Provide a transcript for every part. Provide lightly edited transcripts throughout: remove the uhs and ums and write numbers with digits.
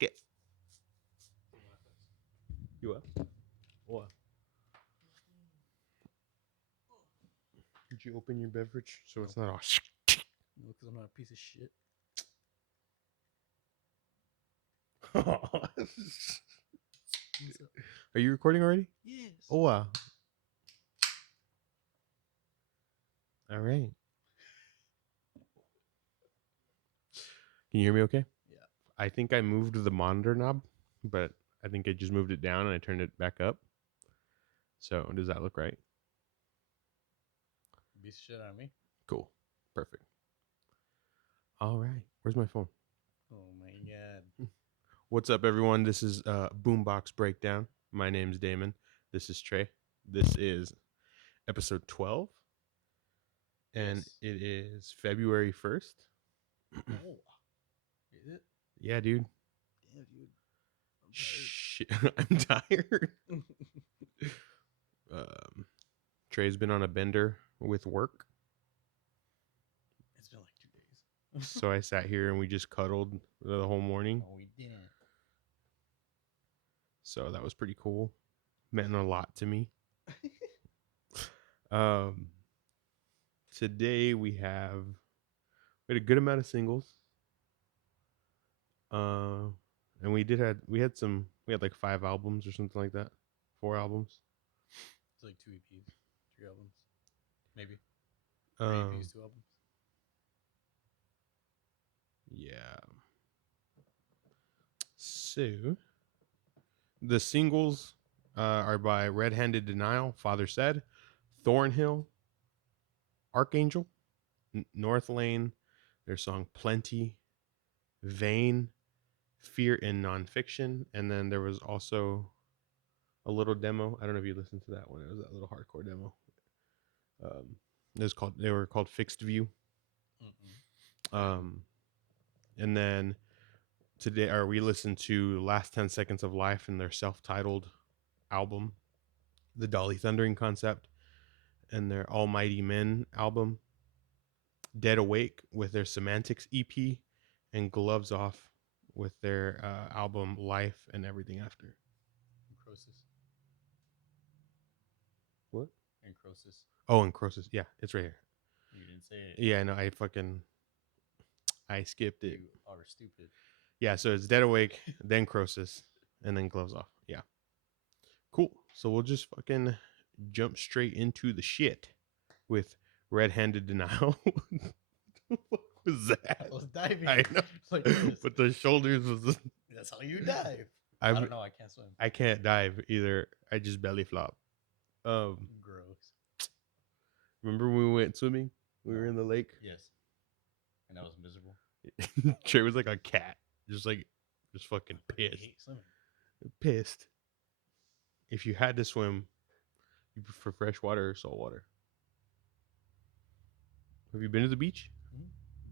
Get. You up? What? Did you open your beverage so it's not all? No, because I'm not a piece of shit. Are you recording already? Yes. Oh wow. All right. Can you hear me okay? Yeah. I think I moved the monitor knob, but I think I just moved it down and I turned it back up. So does that look right? Piece of shit on me. Cool. Perfect. All right. Where's my phone? Oh my god. What's up, everyone? This is BoomBox BreakDown. My name's Daemon. This is Tre. This is episode 12. And Yes. it is February 1st. Oh. Is it? Yeah, dude. Damn, dude. I'm tired. Shit. I'm tired. Tre's been on a bender with work. It's been like 2 days. So I sat here and we just cuddled the whole morning. Oh, we didn't. So that was pretty cool. Meant a lot to me. Today we had a good amount of singles. And we had like 5 albums or something like that. 4 albums. It's like 2 EPs, 3 albums, maybe 3 EPs, 2 albums. Yeah. So the singles are by Red Handed Denial, Father Said, Thornhill, Archangel, Northlane, their song Plenty, Vain, Fear in Nonfiction, and then there was also a little demo. I don't know if you listened to that one. It was that little hardcore demo. They were called Fixed View. And then today, we listened to Last 10 Seconds of Life and their self-titled album, the Dali Thundering Concept, and their Almighty Men album, Dead Awake with their Semantics EP, and Gloves Off with their album Life and Everything After. And Krosis. What? And Krosis. Oh, and Krosis. Yeah, it's right here. You didn't say it. Yeah, no, I skipped it. You are stupid. Yeah, so it's Dead Awake, then Krosis, and then Gloves Off. Yeah. Cool. So we'll just fucking jump straight into the shit with Red Handed Denial. What was that? I was diving. I know. Like this. But the shoulders was. That's how you dive. I don't know. I can't swim. I can't dive either. I just belly flop. Gross. Remember when we went swimming? We were in the lake. Yes. And I was miserable. Trey was like a cat, just fucking I pissed. hate swimming. Pissed. If you had to swim, you prefer fresh water or salt water? Have you been to the beach?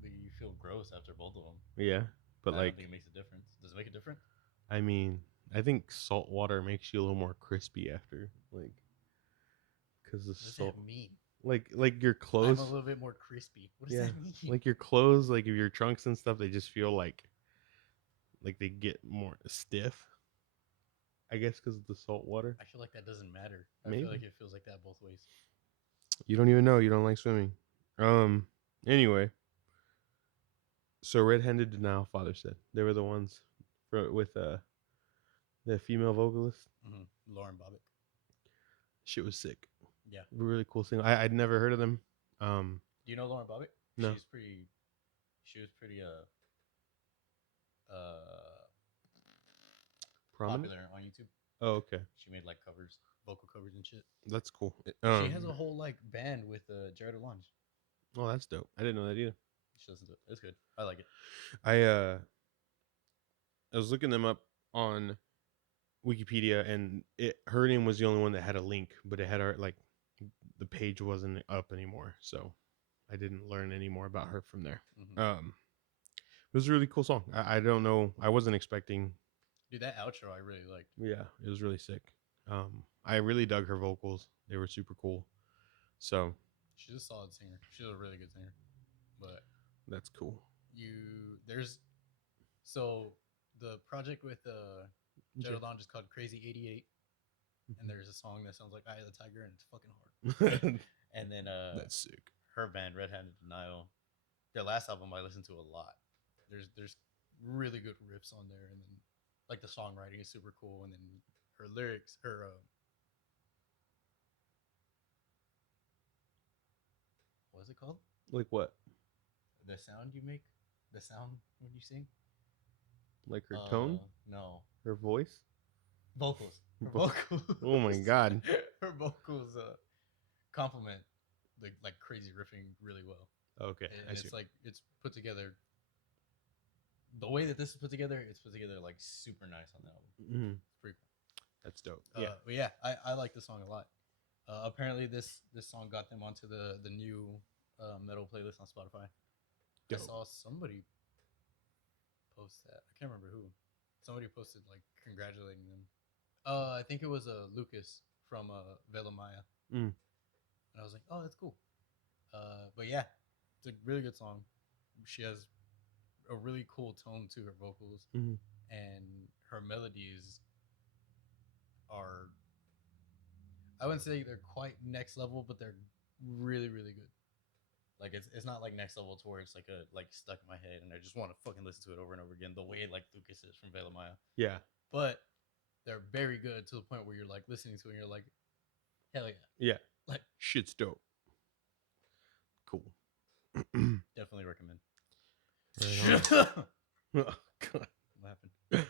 But you feel gross after both of them. Yeah, but I don't think it makes a difference. Does it make a difference? I mean, I think salt water makes you a little more crispy after, like, because the salt. What does that mean? Like your clothes. I'm a little bit more crispy. What does that mean? Like your clothes, like if your trunks and stuff, they just feel like they get more stiff. I guess because of the salt water. I feel like that doesn't matter. Maybe. I feel like it feels like that both ways. You don't even know. You don't like swimming. Anyway. So Red Handed Denial, Father Said. They were the ones with the female vocalist. Lauren Bobbitt. Shit was sick. Yeah. Really cool single. I'd never heard of them. Do you know Lauren Bobbitt? No. She was pretty prominent? popular on YouTube. Oh, okay. She made like vocal covers and shit. That's cool. She has a whole like band with Jared Alonge. Oh, that's dope. I didn't know that either. She listens to it. It's good. I like it. I was looking them up on Wikipedia, and her name was the only one that had a link, but it had the page wasn't up anymore, so I didn't learn any more about her from there. It was a really cool song. I don't know. I wasn't expecting. Dude, that outro I really liked. Yeah, it was really sick. I really dug her vocals. They were super cool. So she's a solid singer. She's a really good singer. But that's cool. So the project with Jetodon just called Crazy 88, and there's a song that sounds like Eye of the Tiger, and it's fucking hard. And then That's sick. her band Red Handed Denial, their last album I listened to a lot. There's really good riffs on there, and then like the songwriting is super cool, and then her lyrics, her what is it called? Like what? The sound you make, the sound when you sing. Like her tone? No. Her voice? Vocals. Her vocals. Oh my god. Her vocals complement the like crazy riffing really well. Okay. And it's like it's put together. The way that this is put together, it's put together like super nice on the album. Mm-hmm. It's pretty cool. That's dope. Yeah. But yeah, I like the song a lot. Apparently this song got them onto the new metal playlist on Spotify. Dope. I saw somebody post that. I can't remember who. Somebody posted like congratulating them. I think it was Lucas from Vela Maya. And I was like, oh, that's cool. But yeah, it's a really good song. She has a really cool tone to her vocals, and her melodies are, I wouldn't say they're quite next level, but they're really, really good. Like it's not like next level to where it's like stuck in my head and I just want to fucking listen to it over and over again the way like Lucas is from Vela Maya. Yeah. But they're very good to the point where you're like listening to it and you're like, hell yeah. Yeah. Like shit's dope. Cool. Definitely recommend. Right on. Oh, God. What happened?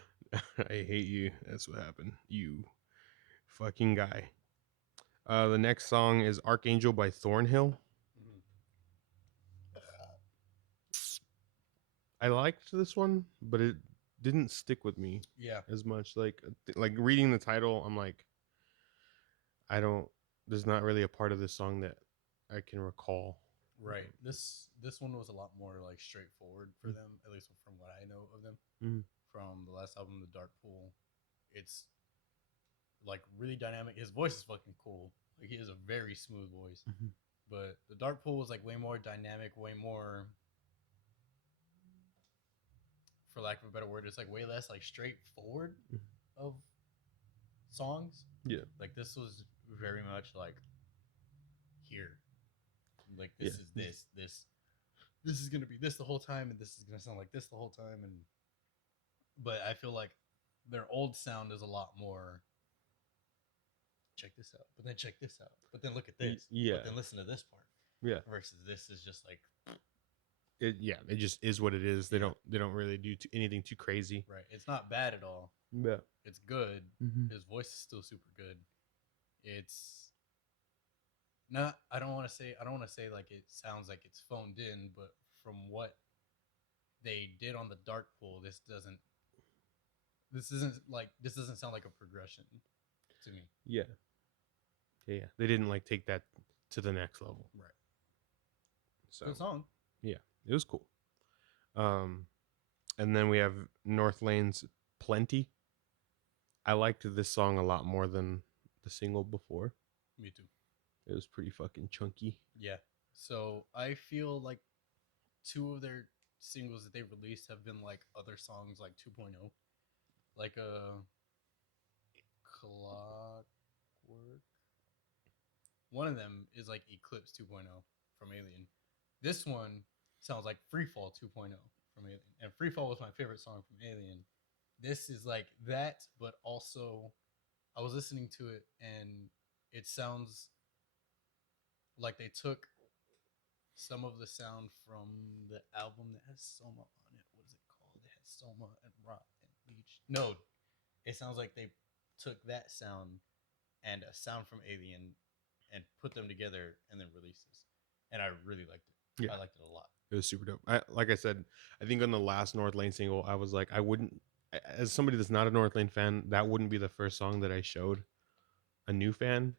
I hate you. That's what happened. You fucking guy. The next song is Archangel by Thornhill. I liked this one, but it didn't stick with me as much. Like reading the title, I'm like, there's not really a part of this song that I can recall. Right. This one was a lot more like straightforward for them, at least from what I know of them. From the last album, The Dark Pool, it's like really dynamic. His voice is fucking cool. Like he has a very smooth voice. But The Dark Pool was like way more dynamic, way more, for lack of a better word, it's like way less like straightforward of songs. Yeah. Like this was very much like here. Like this is this is gonna be this the whole time, and this is gonna sound like this the whole time, and but I feel like their old sound is a lot more. Check this out, but then check this out, but then look at this, but then listen to this part, versus this is just like it just is what it is. They don't really do anything too crazy. Right. It's not bad at all. Yeah. It's good. His voice is still super good. It's not. I don't want to say like it sounds like it's phoned in, but from what they did on the Dark Pool, this doesn't sound like a progression to me. Yeah. They didn't like take that to the next level. Right. So good song. Yeah, it was cool. And then we have Northlane's Plenty. I liked this song a lot more than the single before. Me too. It was pretty fucking chunky. Yeah. So I feel like two of their singles that they've released have been like other songs like 2.0. Like Clockwork. One of them is like Eclipse 2.0 from Alien. This one sounds like Freefall 2.0 from Alien. And Freefall was my favorite song from Alien. This is like that, but also I was listening to it and it sounds like they took some of the sound from the album that has Soma on it. What is it called? It has Soma and Rot and Leech. No, it sounds like they took that sound and a sound from Alien and put them together and then released this. And I really liked it. Yeah. I liked it a lot. It was super dope. Like I said, I think on the last Northlane single, I was like, I wouldn't, as somebody that's not a Northlane fan, that wouldn't be the first song that I showed a new fan.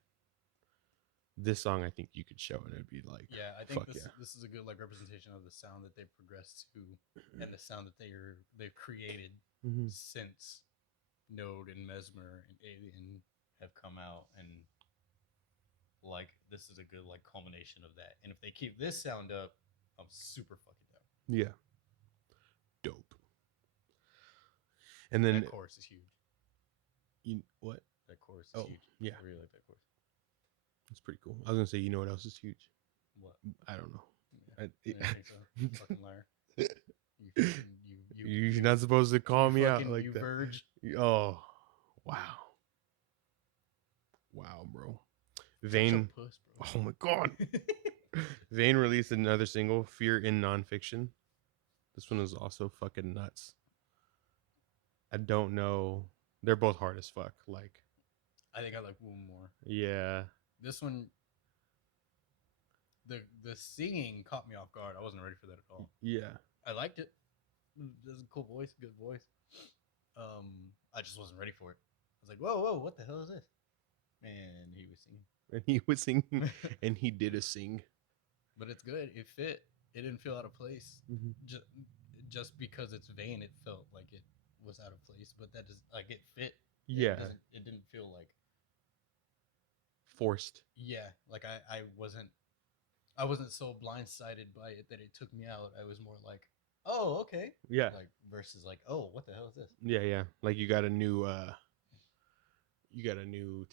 This song, I think you could show and it'd be like, yeah, I think this is a good like representation of the sound that they've progressed to and the sound that they've created since Node and Mesmer and Alien have come out, and like this is a good like culmination of that. And if they keep this sound up, I'm super fucking down. Yeah. Dope. And then that chorus is huge. what? That chorus is Oh, huge. yeah. I really like that chorus. It's pretty cool. I was gonna say, you know what else is huge? What? I don't know. Yeah. I didn't think so. Fucking liar. You fucking You're not supposed to call me out like you that. verge. Oh, wow, wow, bro. Such a Vane. puss, bro. Oh my god. Vane released another single, "Fear in Nonfiction." This one is also fucking nuts. I don't know. They're both hard as fuck. Like, I think I like Boom more. yeah, This one, the singing caught me off guard. I wasn't ready for that at all. yeah. I liked it. There's a cool voice, good voice. I just wasn't ready for it. I was like, whoa, what the hell is this? And he was singing. And he was singing, and he did a sing. But it's good. It fit. It didn't feel out of place. Mm-hmm. Just because it's Vane, it felt like it was out of place. But that is like it fit. Yeah, It didn't feel like forced. yeah. Like I wasn't so blindsided by it that it took me out. I was more like, oh, okay. Yeah, Like versus like, oh, what the hell is this? yeah. Like you got a new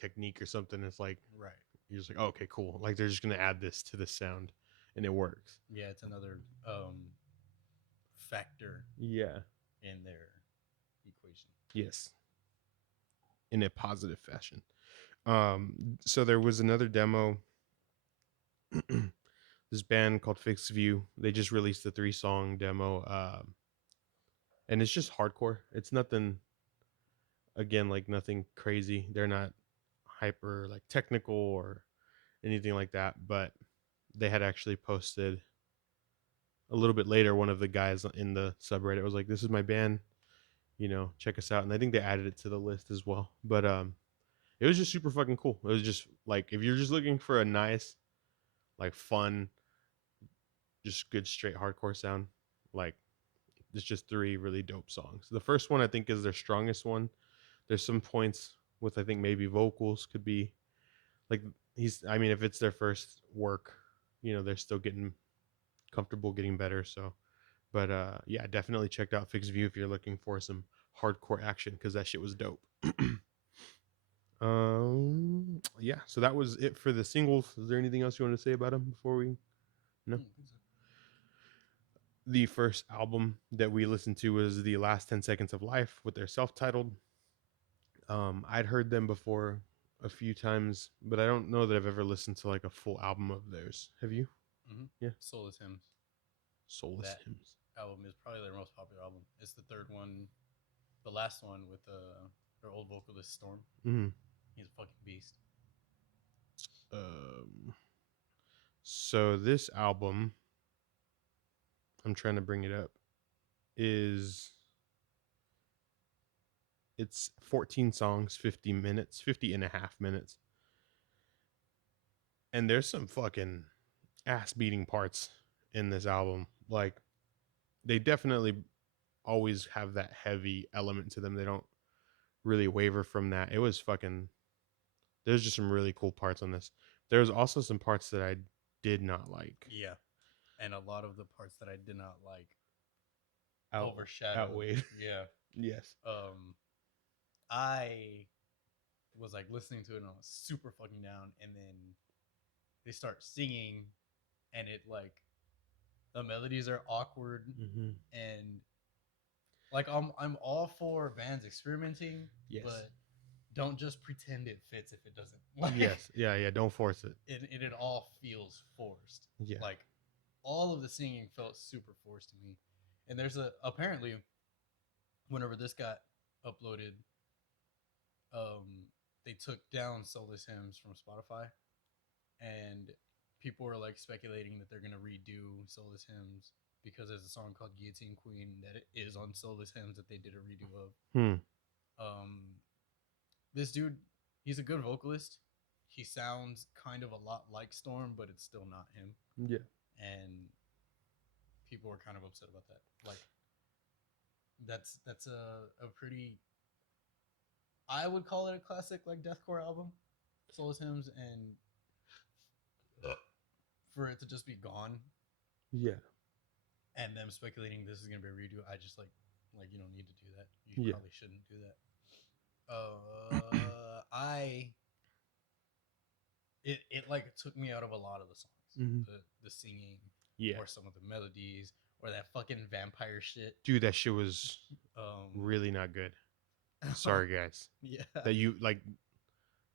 technique or something. It's like Right. you're just like, oh, okay, cool. Like they're just gonna add this to the sound, and it works. Yeah, it's another factor Yeah. in their equation. Yes. In a positive fashion. So there was another demo. This band called Fixed View. They just released a 3-song demo. And it's just hardcore. It's nothing, again, like nothing crazy. They're not hyper like technical or anything like that. But they had actually posted a little bit later. One of the guys in the subreddit was like, "This is my band. Check us out." And I think they added it to the list as well. But it was just super fucking cool. It was just like if you're just looking for a nice, like fun, just good straight hardcore sound, like it's just 3 really dope songs. The first one I think is their strongest one. There's some points with I think maybe vocals could be like if it's their first work, they're still getting comfortable, getting better. So, but yeah, definitely check out Fixed View if you're looking for some hardcore action because that shit was dope. Yeah, so that was it for the singles. Is there anything else you want to say about them before we? No. The first album that we listened to was The Last 10 Seconds of Life with their self-titled. I'd heard them before a few times, but I don't know that I've ever listened to like a full album of theirs. Have you? Mm-hmm. Yeah. Soulless Hymns. Soulless That Hymns album is probably their most popular album. It's the third one, the last one with their old vocalist Storm. Mm-hmm. He's a fucking beast. So this album, I'm trying to bring it up, it's 14 songs, 50 minutes, 50 and a half minutes. And there's some fucking ass beating parts in this album. Like they definitely always have that heavy element to them. They don't really waver from that. It was fucking, there's just some really cool parts on this. There's also some parts that I did not like. Yeah. And a lot of the parts that I did not like outweighed. Yeah. Yes. I was like listening to it and I was super fucking down, and then they start singing and it like the melodies are awkward, and like I'm all for bands experimenting, yes, but don't just pretend it fits if it doesn't. Like, yes, yeah, don't force it. It all feels forced. Yeah, like all of the singing felt super forced to me. And there's apparently whenever this got uploaded, they took down Soulless Hymns from Spotify, and people were like speculating that they're gonna redo Soulless Hymns because there's a song called Guillotine Queen that is on Soulless Hymns that they did a redo of. This dude, he's a good vocalist. He sounds kind of a lot like Storm, but it's still not him. Yeah. And people were kind of upset about that. Like that's a pretty, I would call it a classic like deathcore album, Soulless Hymns, and for it to just be gone. Yeah. And them speculating this is gonna be a redo, I just like Like you don't need to do that. You Yeah. probably shouldn't do that. I it like took me out of a lot of the songs, Mm-hmm. the singing, Yeah. or some of the melodies, or that fucking vampire shit. Dude, that shit was Um, really not good. Sorry, guys. yeah, That you like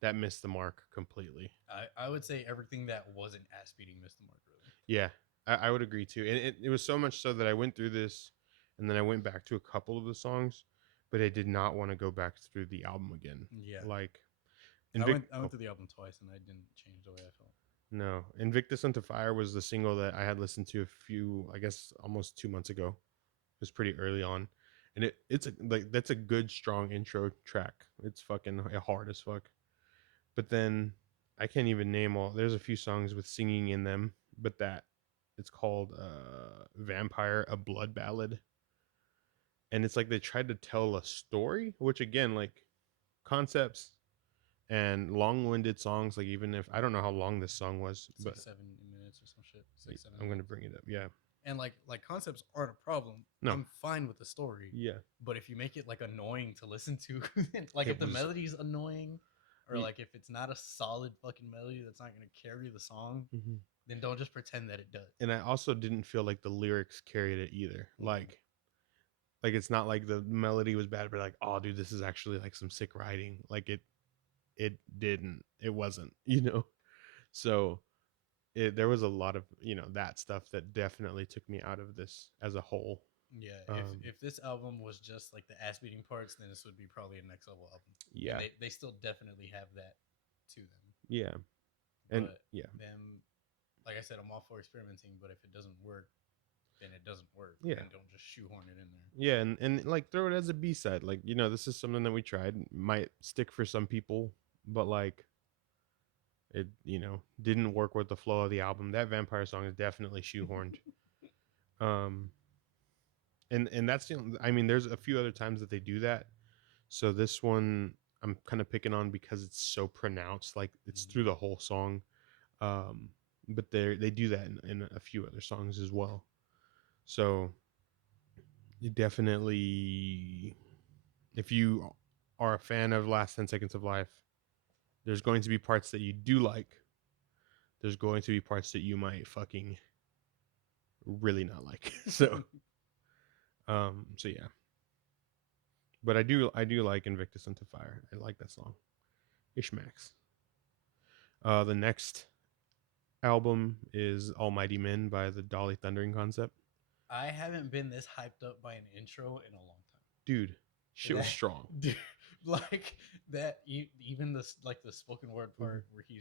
that missed the mark completely. I would say everything that wasn't ass beating missed the mark. Really. Yeah, I would agree too. And it was so much so that I went through this and then I went back to a couple of the songs, but I did not want to go back through the album again. Yeah, Like I went Oh, through the album twice and I didn't change the way I felt. no. Invictus Unto Fire was the single that I had listened to a few, I guess almost 2 months ago. It was pretty early on. And it's like that's a good strong intro track. It's fucking hard as fuck. But then I can't even name all. There's a few songs with singing in them, but that it's called Vampire, a Blood Ballad. And it's like they tried to tell a story, which again, like concepts and long-winded songs, like even if I don't know how long this song was, It's but like 7 minutes or some shit. 6, 7 I'm minutes. gonna bring it up. Yeah. And like concepts aren't a problem. No. I'm fine with the story. Yeah. But if you make it like annoying to listen to, like It if the was- melody's annoying, or Ye- like if it's not a solid fucking melody that's not gonna carry the song, Mhm. then don't just pretend that it does. And I also didn't feel like the lyrics carried it either. Mhm. Like it's not like the melody was bad, but like, oh dude, this is actually like some sick writing. Like it didn't. It wasn't, you know. So there was a lot of, you know, that stuff that definitely took me out of this as a whole. Yeah, Um, if this album was just like the ass beating parts, then this would be probably a next level album. Yeah. And they still definitely have that to them. Yeah. And But yeah. them, like I said, I'm all for experimenting, but if it doesn't work, then it doesn't work. Yeah. And don't just shoehorn it in there. Yeah, and like throw it as a B-side. Like, you know, this is something that we tried. Might stick for some people, but like it, you know, didn't work with the flow of the album. That vampire song is definitely shoehorned. um and that's, you know, I mean, there's a few other times that they do that. So this one I'm kind of picking on because it's so pronounced, like it's through the whole song. But they do that in a few other songs as well. So you definitely, if you are a fan of Last 10 Seconds of Life, there's going to be parts that you do like. There's going to be parts that you might fucking really not like. So yeah. But I do like Invictus Into Fire. I like that song. Ishmax. The next album is Almighty Men by the Dali Thundering Concept. I haven't been this hyped up by an intro in a long time. Dude, shit was strong. Dude, like that, even the like the spoken word part where he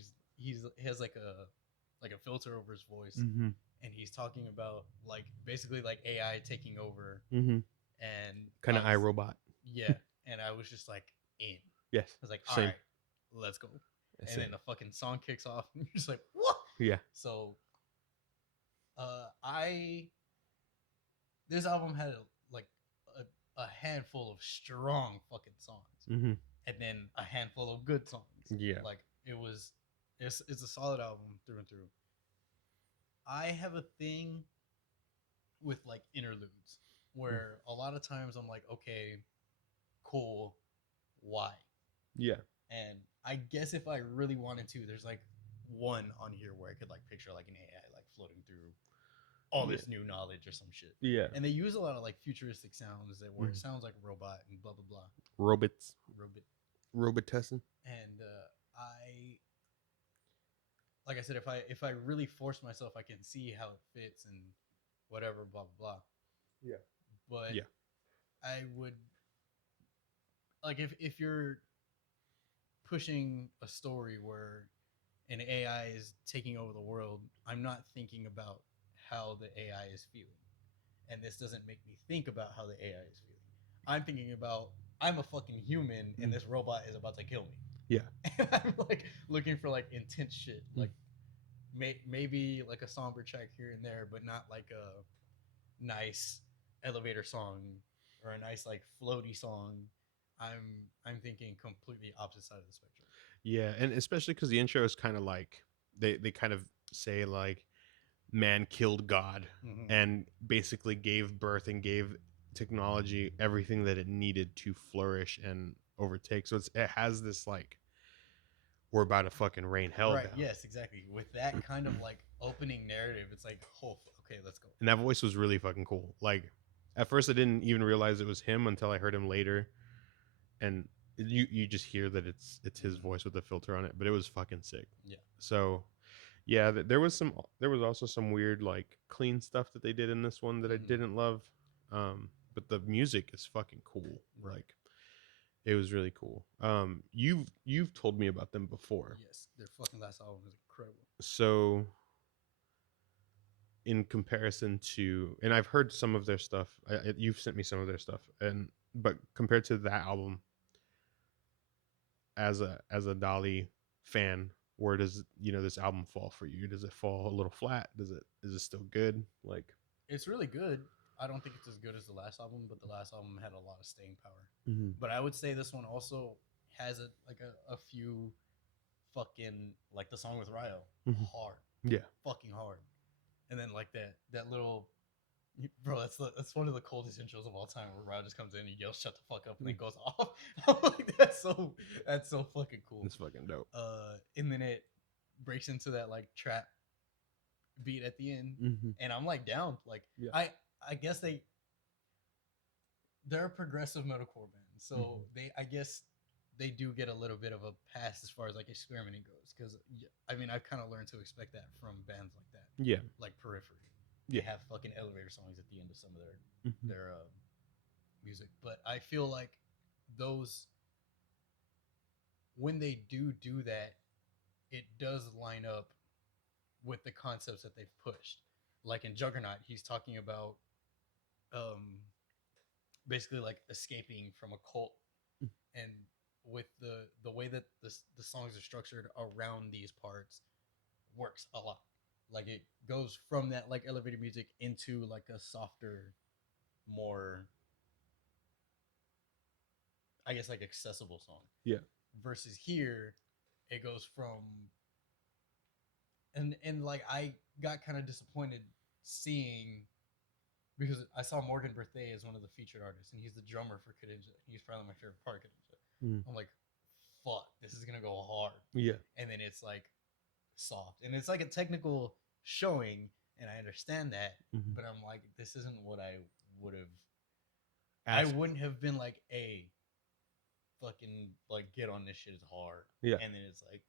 has like a filter over his voice, and he's talking about like basically like AI taking over, and kind of iRobot. Yeah, and I was just like in. Yes. I was like, same. all right, let's go. And then the fucking song kicks off, and you're just like, what? Yeah. So, this album had a handful of strong fucking songs, and then a handful of good songs. Yeah. Like it's a solid album through and through. I have a thing with like interludes where a lot of times I'm like, okay, cool, why? Yeah. And I guess if I really wanted to, there's like one on here where I could like picture like an AI like floating through all this new knowledge or some shit. Yeah. And they use a lot of like futuristic sounds that where it sounds like a robot and blah blah blah. Robots. Robotessing. And like I said, if I really force myself, I can see how it fits and whatever, blah blah blah. Yeah. But yeah, I would like if you're pushing a story where an AI is taking over the world, I'm not thinking about how the AI is feeling. And this doesn't make me think about how the AI is feeling. I'm thinking about I'm a fucking human and this robot is about to kill me. Yeah. And I'm like looking for like intense shit. Like maybe like a somber track here and there, but not like a nice elevator song or a nice like floaty song. I'm thinking completely opposite side of the spectrum. Yeah, and especially because the intro is kind of like they kind of say like man killed God and basically gave birth and gave technology, everything that it needed to flourish and overtake. So it has this like, we're about to fucking rain hell Right. down. Yes. Exactly. With that kind of like opening narrative, it's like, oh, okay, let's go. And that voice was really fucking cool. Like, at first I didn't even realize it was him until I heard him later, and you just hear that it's his voice with the filter on it. But it was fucking sick. Yeah. So yeah, there was also some weird like clean stuff that they did in this one that I didn't love. But the music is fucking cool. Right. Like, it was really cool. You've told me about them before. Yes, their fucking last album is incredible. So in comparison to, and I've heard some of their stuff. You've sent me some of their stuff, but compared to that album, as a Dali fan, where does this album fall for you? Does it fall a little flat? Is it still good? Like, It's really good. I don't think it's as good as the last album, but the last album had a lot of staying power. mm-hmm. But I would say this one also has a few fucking, like the song with Ryo, Mm-hmm. hard, Yeah, fucking hard, and then like that little, bro, that's one of the coldest intros of all time, where Ryo just comes in and yells "shut the fuck up" and then goes off. I'm like, that's so fucking cool. it's fucking dope. And then it breaks into that like trap beat at the end, Mm-hmm. and I'm like down. Like, Yeah. I guess they're a progressive metalcore band, so I guess they do get a little bit of a pass as far as like experimenting goes, because I mean, I've kind of learned to expect that from bands like that. Yeah, Like Periphery. yeah. They have fucking elevator songs at the end of some of their music, but I feel like those, when they do that, it does line up with the concepts that they've pushed. Like in Juggernaut, he's talking about basically like escaping from a cult, and with the way that the songs are structured around these parts works a lot. Like, it goes from that like elevator music into like a softer, more, I guess, like accessible song. Yeah. Versus here, it goes from, and like I got kind of disappointed seeing, because I saw Morgan Berthet as one of the featured artists, and he's the drummer for Kadinja. He's probably my favorite part of Kadinja. I'm like, fuck, this is gonna go hard. Yeah. And then it's like soft, and it's like a technical showing, and I understand that, but I'm like, this isn't what I would have. I wouldn't have been like, a fucking like, get on this shit is hard. Yeah. And then it's like,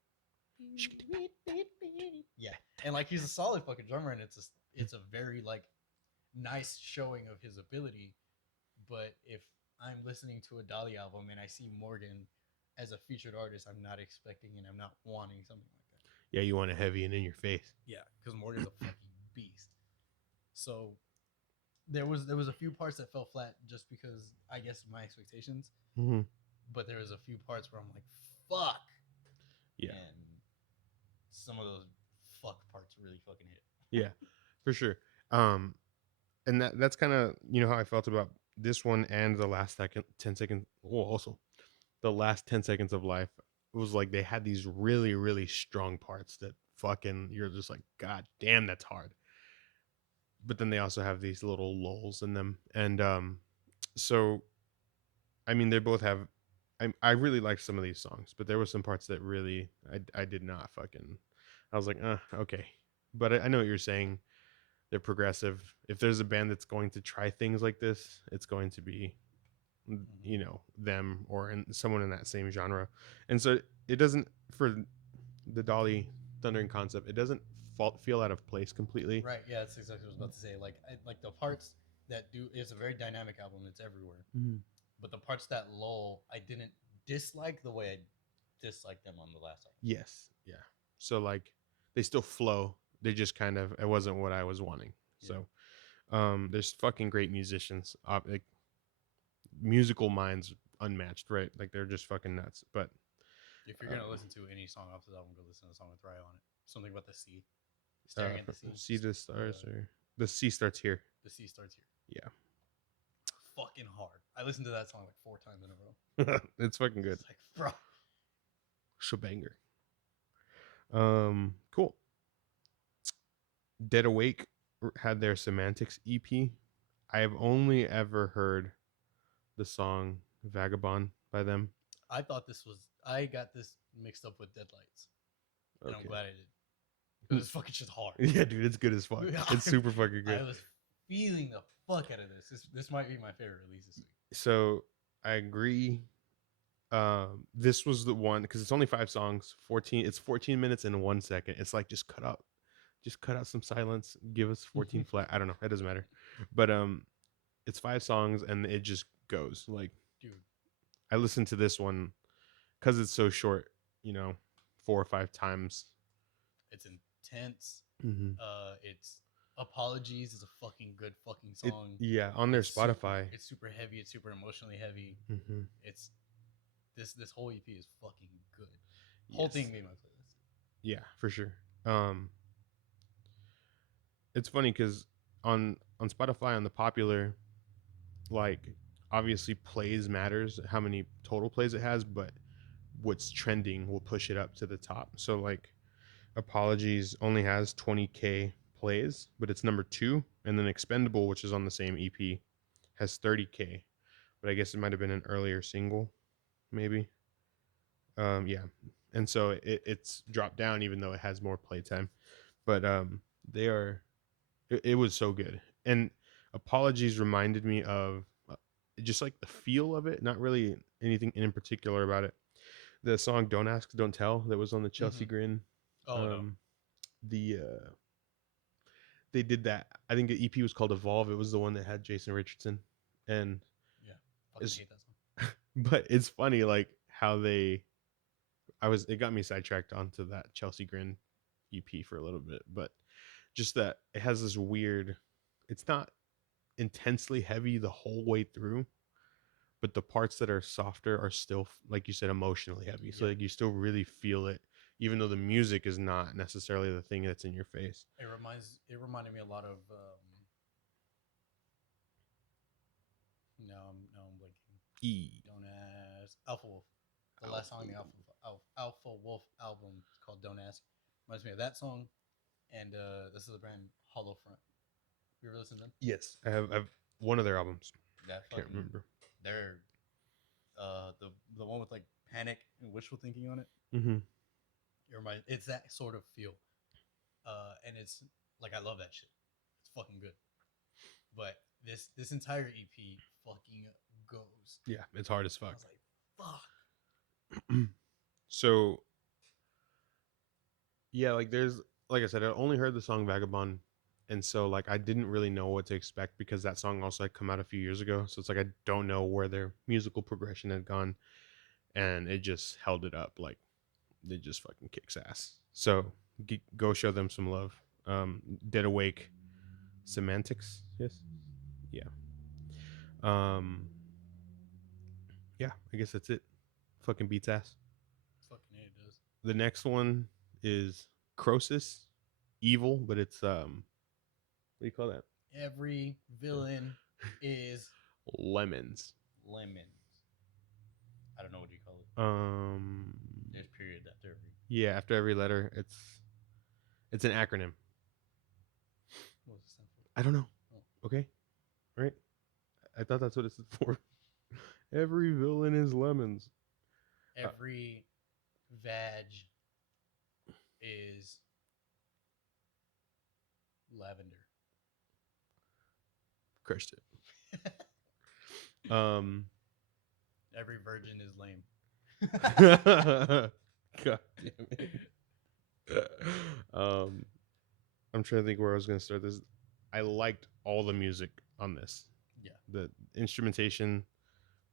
yeah, and like, he's a solid fucking drummer, and it's a very like nice showing of his ability. But if I'm listening to a Dali album and I see Morgan as a featured artist, I'm not expecting and I'm not wanting something like that. Yeah, you want it heavy and in your face. Yeah, because Morgan's a fucking beast. So there was a few parts that fell flat just because, I guess, my expectations. But there was a few parts where I'm like, fuck. Yeah. And some of those fuck parts really fucking hit. Yeah, for sure. And that's kind of, how I felt about this one and the last 10 seconds. Well, also the last 10 seconds of life. It was like they had these really, really strong parts that fucking, you're just like, God damn, that's hard. But then they also have these little lulls in them. And so, I mean, they both have, I really liked some of these songs, but there were some parts that really, I did not fucking, I was like, okay. But I know what you're saying. They're progressive. If there's a band that's going to try things like this, it's going to be, them or someone in that same genre. And so it doesn't, for the Dali Thundering concept, it doesn't feel out of place completely. Right. Yeah, that's exactly what I was about to say. Like, like the parts that do, it's a very dynamic album. It's everywhere. But the parts that lull, I didn't dislike the way I disliked them on the last album. Yes. Yeah. So like, they still flow. They just kind of, it wasn't what I was wanting. Yeah. So there's fucking great musicians, like musical minds unmatched, right? Like, they're just fucking nuts. But if you're gonna listen to any song off the album, go listen to the song with Ryo on it. Something about the sea, staring at the sea. See the stars, or the sea starts here. The sea starts here. Yeah. Fucking hard. I listened to that song like 4 times in a row. It's fucking good. It's like, bro. Shabanger. Cool. Dead Awake had their Semantics EP. I've only ever heard the song Vagabond by them. I thought this was. I got this mixed up with Deadlights, and I'm Okay. glad I did because this fucking shit's hard. Yeah, dude, it's good as fuck. It's super fucking I good. was feeling the fuck out of this. This might be my favorite release this week. So I agree. This was the one because it's only 5 songs, 14. It's 14 minutes and 1 second. It's like just cut out some silence. Give us 14 flat. I don't know. It doesn't matter. But it's 5 songs and it just goes like. Dude, I listened to this one because it's so short. 4 or 5 times. it's intense. Mm-hmm. It's Apologies is a fucking good fucking song. On their Spotify. It's super heavy. It's super emotionally heavy. Mm-hmm. It's this whole EP is fucking good. Whole thing made my playlist. Yeah, for sure. It's funny because on Spotify, on the popular, like, obviously plays matters, how many total plays it has, but what's trending will push it up to the top. So like Apologies only has 20K plays, but it's number 2, and then Expendable, which is on the same EP, has 30K, but I guess it might have been an earlier single, maybe. Yeah, and so it's dropped down even though it has more playtime, but they are. It was so good, and Apologies reminded me of just like the feel of it, not really anything in particular about it. The song "Don't Ask, Don't Tell" that was on the Chelsea Grin. Oh no. The they did that. I think the EP was called Evolve. It was the one that had Jason Richardson, and Yeah, fucking hate that song. but it's funny like how they. It got me sidetracked onto that Chelsea Grin EP for a little bit, but just that it has this weird. It's not intensely heavy the whole way through, but the parts that are softer are still, like you said, emotionally heavy. So like you still really feel it, even though the music is not necessarily the thing that's in your face. It reminded me a lot of now I'm blinking. Don't Ask. Alpha Wolf. The last song on the Alpha Wolf album is called Don't Ask. Reminds me of that song, and this is the brand Hollow Front. You ever listen to them? Yes, I've one of their albums. That I can't remember. They're the one with like Panic and Wishful Thinking on it. Mm-hmm. It's that sort of feel, and it's like I love that shit. It's fucking good. But this entire EP fucking goes. Yeah, it's hard as fuck. I was like, fuck. So yeah, like I said, I only heard the song Vagabond, and so like I didn't really know what to expect because that song also had come out a few years ago. So it's like I don't know where their musical progression had gone, and it just held it up. Like it just fucking kicks ass. So go show them some love. Dead Awake, Semantics, yes, yeah. Yeah, I guess that's it. Fucking beats ass. Fucking it does. The next one is Krosis, Evil, but it's what do you call that? Every villain is Lemons. I don't know what you call it. There's period after every. Yeah, after every letter, it's an acronym. What does it stand for? I don't know. Oh. Okay, right. I thought that's what it stood for. Every villain is lemons. Every vag is lavender. Crushed it. Every virgin is lame. God damn it. I'm trying to think where I was going to start this. I liked all the music on this. Yeah. The instrumentation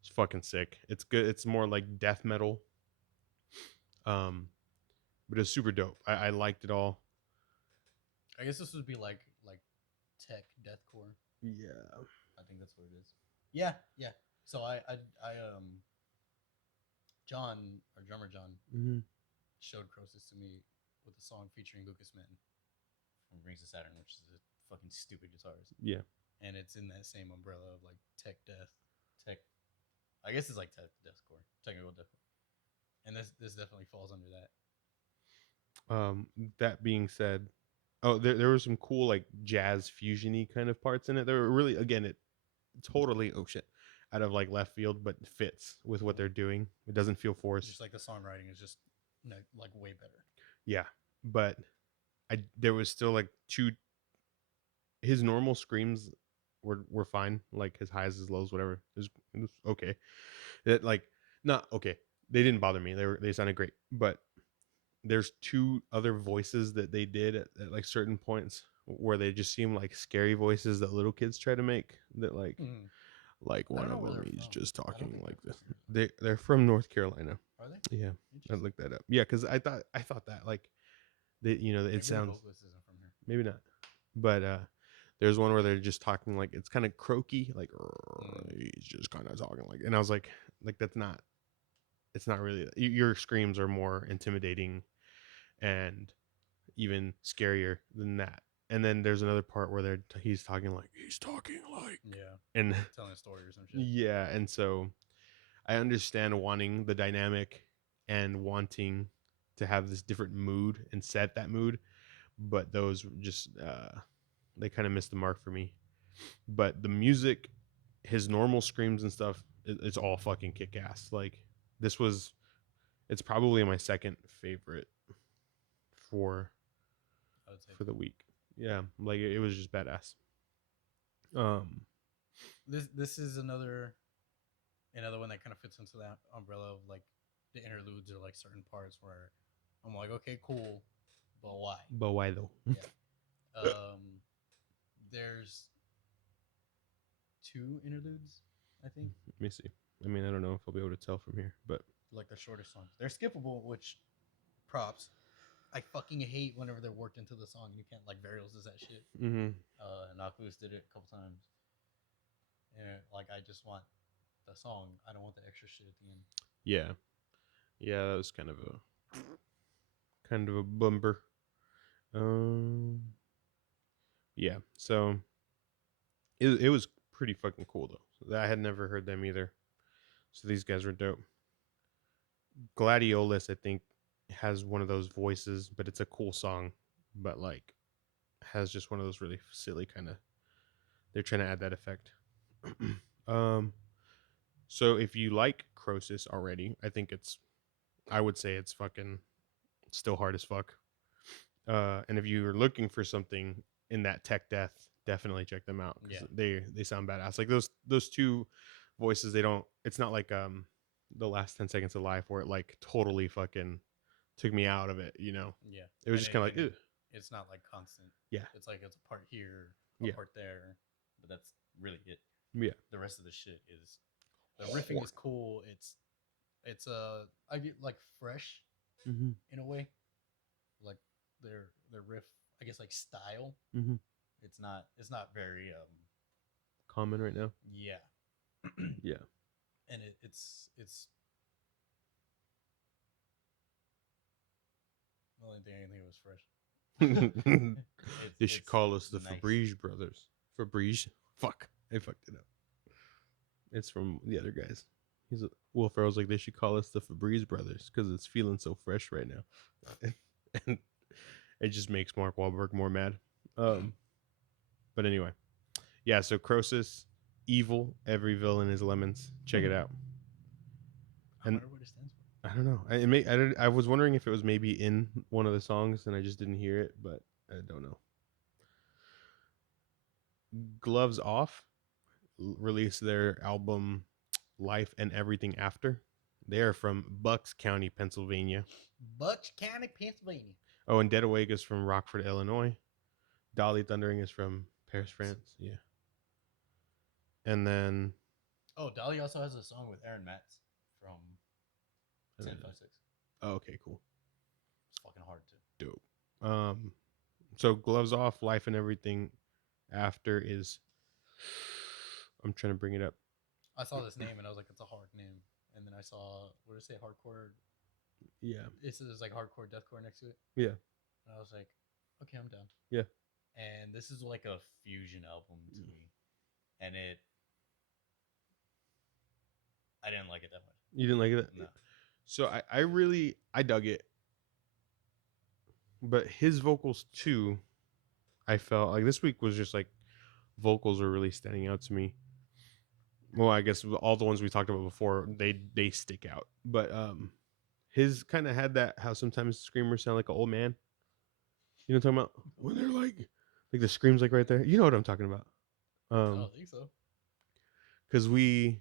is fucking sick. It's good. It's more like death metal. But it's super dope. I liked it all. I guess this would be like tech deathcore. Yeah. I think that's what it is. Yeah. So I John, our drummer John, showed Krosis to me with a song featuring Lucas Mann from Rings of Saturn, which is a fucking stupid guitarist. Yeah. And it's in that same umbrella of like tech. I guess it's like tech deathcore, technical deathcore. And this definitely falls under that. That being said, there were some cool like jazz fusiony kind of parts in it. There were really, again, totally out of like left field, but fits with what they're doing. It doesn't feel forced. Just like the songwriting is just like way better. Yeah, but there was still like two. His normal screams were fine, like his highs, his lows, whatever. It was okay. It like not okay. They didn't bother me. They sounded great, but there's two other voices that they did at like certain points where they just seem like scary voices that little kids try to make. That like I one don't know of where them they're he's from. just I don't talking think like they're this. from here. They're from North Carolina. Are they? Yeah, I Interesting. looked that up. Yeah, because I thought that like it Maybe the sounds vocalist isn't from here. maybe not, but there's one where they're just talking like it's kind of croaky, like he's just kind of talking like, and I was like that's not. It's not really your screams are more intimidating and even scarier than that. And then there's another part where he's talking like Yeah, and telling a story or some shit. yeah, and so I understand wanting the dynamic and wanting to have this different mood and set that mood, but those just they kind of missed the mark for me. But the music, his normal screams and stuff, it's all fucking kick ass. Like this was, it's probably my second favorite for I would say the week. Yeah, like it was just badass. Um, this is another one that kind of fits into that umbrella of like the interludes or like certain parts where I'm like, okay, cool, but why? but why though? Yeah. There's two interludes, I think. Let me see. I mean, I don't know if I'll be able to tell from here, but Like the shorter songs. They're skippable, which props. I fucking hate whenever they're worked into the song. You can't like Varials does that shit. mm-hmm. And Oculus did it a couple times. And like I just want the song. I don't want the extra shit at the end. Yeah, that was kind of a bumper. Yeah, so it was pretty fucking cool though. I had never heard them either, so these guys were dope. Gladiolus, I think, has one of those voices, but it's a cool song, but like has just one of those really silly kind of. They're trying to add that effect. um, so if you like Krosis already, I would say it's fucking still hard as fuck. And if you're looking for something in that tech death, definitely check them out because they sound badass. Like those two voices, they don't. It's not like the last 10 seconds of life where it like totally fucking took me out of it. You know. Yeah. It was just kind of like, it's not like constant. Yeah. It's like it's a part here, a part there, but that's really it. Yeah. The rest of the shit is the riffing is cool. It's I get like fresh in a way, like their riff. I guess like style. It's not very common right now. Yeah. Yeah. And it's the only thing I can think of was fresh. They should call us the nice. Fabrige brothers. Fabrige. Fuck. I fucked it up. It's from the other guys. Will Ferrell's like, they should call us the Fabrige brothers because it's feeling so fresh right now. And it just makes Mark Wahlberg more mad. But anyway. Yeah, so Krosis, evil, every villain is lemons. Check it out. I wonder what it stands for. I don't know. I was wondering if it was maybe in one of the songs and I just didn't hear it, but I don't know. Gloves Off released their album Life and Everything After. They are from Bucks County, Pennsylvania. Bucks County, Pennsylvania. Oh, and Dead Awake is from Rockford, Illinois. Dali Thundering is from Paris, France. Yeah. And then... Oh, Dali also has a song with Aaron Matz from 1056. Oh, okay, cool. It's fucking hard too. Dope. So Gloves Off, Life and Everything After is... I'm trying to bring it up. I saw this name and I was like, it's a hard name. And then I saw, what did it say, hardcore? Yeah. It says like hardcore deathcore next to it. Yeah. And I was like, okay, I'm down. Yeah. And this is like a fusion album to me. And I didn't like it that much. You didn't like it? No. So I dug it. But his vocals too, I felt like this week was just like vocals are really standing out to me. Well, I guess all the ones we talked about before, they stick out. But his kind of had that how sometimes screamers sound like an old man. You know what I'm talking about? When they're like the screams like right there. You know what I'm talking about? I don't think so. Because we've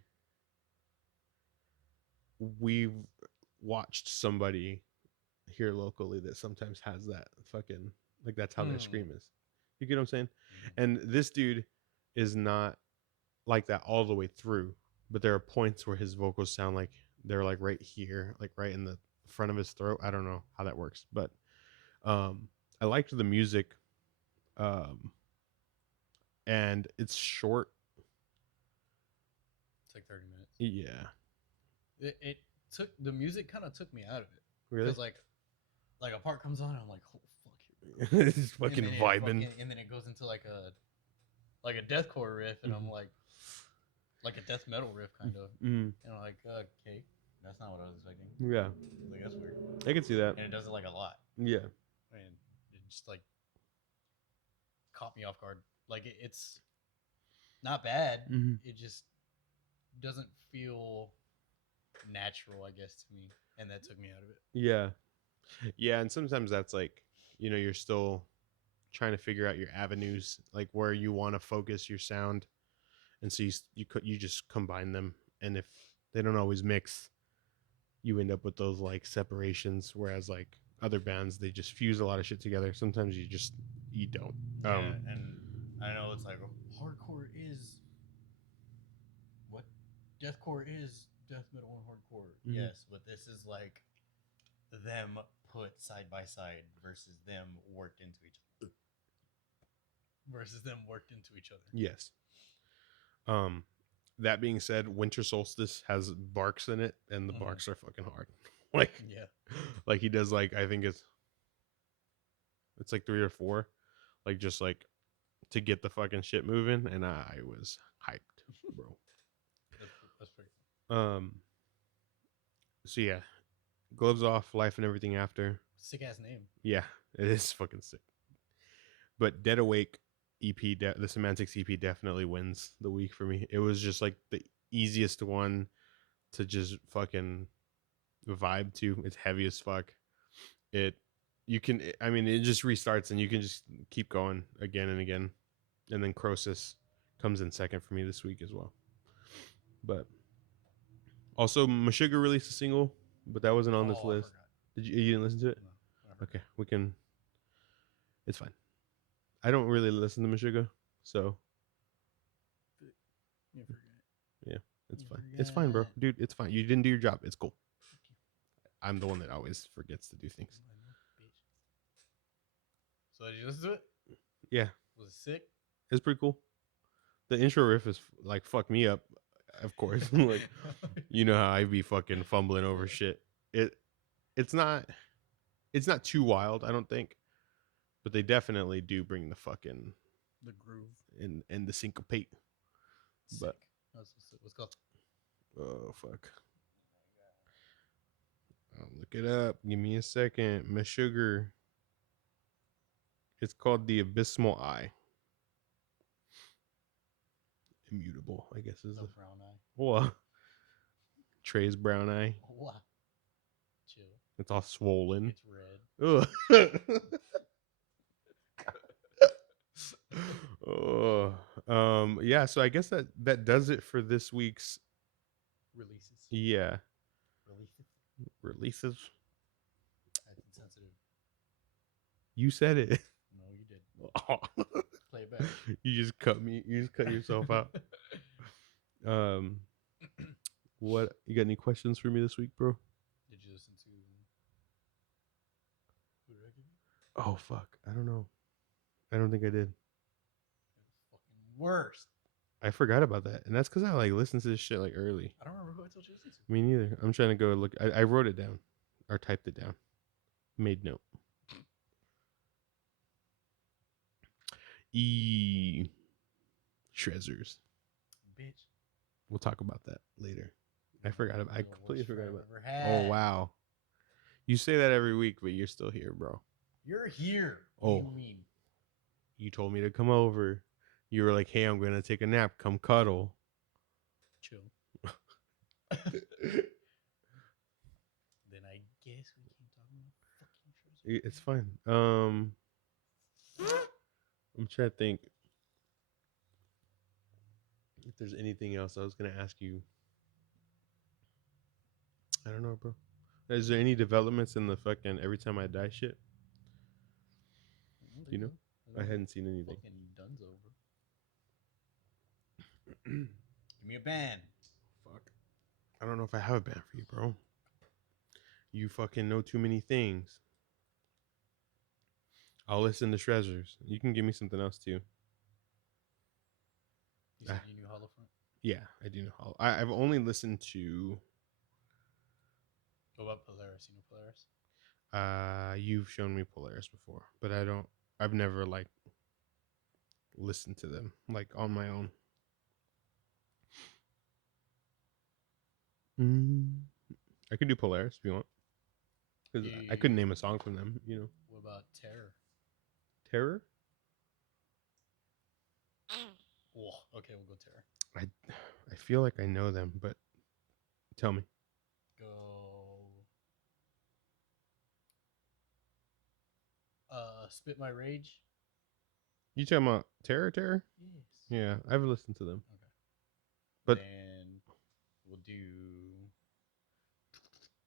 watched somebody here locally that sometimes has that fucking like that's how their scream is. You get what I'm saying? And this dude is not like that all the way through, but there are points where his vocals sound like they're like right here, like right in the front of his throat. I don't know how that works, but I liked the music, um, and it's short. It's like 30 minutes. Yeah, It took the music kind of took me out of it really. because like a part comes on and I'm like, oh fuck, It's fucking and then vibing. and then it goes into like a deathcore riff, and I'm like a death metal riff kind of, and I'm like, okay, that's not what I was expecting. Yeah, Like that's weird. I can see that. And it does it like a lot. Yeah, And it just like caught me off guard. Like it's not bad. It just doesn't feel natural, I guess, to me, and that took me out of it. yeah, yeah. And sometimes that's like, you're still trying to figure out your avenues, like where you want to focus your sound, and so you just combine them, and if they don't always mix, you end up with those like separations. Whereas like other bands, they just fuse a lot of shit together. Sometimes you don't. Yeah, and I know it's like hardcore is what deathcore is death metal and hardcore. Yes, but this is like them put side by side versus them worked into each other. Yes. That being said, Winter Solstice has barks in it, and the barks are fucking hard. Like, Yeah, like he does like I think it's like 3 or 4, like just like to get the fucking shit moving, and I was hyped, bro. that's pretty. So yeah, Gloves Off, Life and Everything After. Sick ass name. Yeah, it is fucking sick. But Dead Awake EP, the Semantics EP, definitely wins the week for me. It was just like the easiest one to just fucking vibe to. It's heavy as fuck. It just restarts and you can just keep going again and again. And then Krosis comes in second for me this week as well. But also Meshuggah released a single, but that wasn't on this list. You didn't listen to it? No. Okay, we can. It's fine. I don't really listen to Meshuggah, so yeah, it's fine. It's fine, bro. Dude, it's fine. You didn't do your job. It's cool. I'm the one that always forgets to do things. So did you listen to it? Yeah. Was it sick? It's pretty cool. The intro riff is like fuck me up, of course. Like, you know how I be fucking fumbling over shit. It's not too wild, I don't think, but they definitely do bring the fucking the groove and the syncopate. Sick. But what's called? Oh fuck. I'll look it up. Give me a second. Meshuggah. It's called The Abysmal Eye. Immutable, I guess is the brown eye. What? Tre's brown eye. What? Chill. It's all swollen. It's red. Oh. Yeah, so I guess that does it for this week's releases. Yeah. Releases. That's insensitive. You said it. No, you did. Oh. Play it back. You just cut yourself out. What, you got any questions for me this week, bro? Did you listen to Who Did I Give You? Oh fuck, I don't know. I don't think I did. Fucking worst. I forgot about that, and that's because I like listened to this shit like early. I don't remember who I told you to listen to. Me neither. I'm trying to go look. I wrote it down, or typed it down. Made note. Shrezzers. Bitch. We'll talk about that later. I completely forgot about it. Oh wow. You say that every week, but you're still here, bro. You're here. Oh. What do you mean? You told me to come over. You were like, hey, I'm going to take a nap. Come cuddle. chill. Then I guess we can talk about fucking shows. It's fine. I'm trying to think if there's anything else I was gonna ask you. I don't know, bro. Is there any developments in the fucking every time I die shit? You know, I hadn't seen anything. Fucking Dunzo, bro. Give me a band. Fuck. I don't know if I have a band for you, bro. You fucking know too many things. I'll listen to Treasures. You can give me something else too. You said you knew Hollowfront? Yeah, I do know. I've only listened to. What about Polaris? You know Polaris? You've shown me Polaris before, but I've never like listened to them like on my own. I could do Polaris if you want, because I couldn't name a song from them. You know. What about Terror? Terror? Oh, okay, we'll go Terror. I feel like I know them, but tell me. Go. Spit My Rage. You talking about Terror? Terror? Yes. Yeah, I've listened to them. Okay. But then we'll do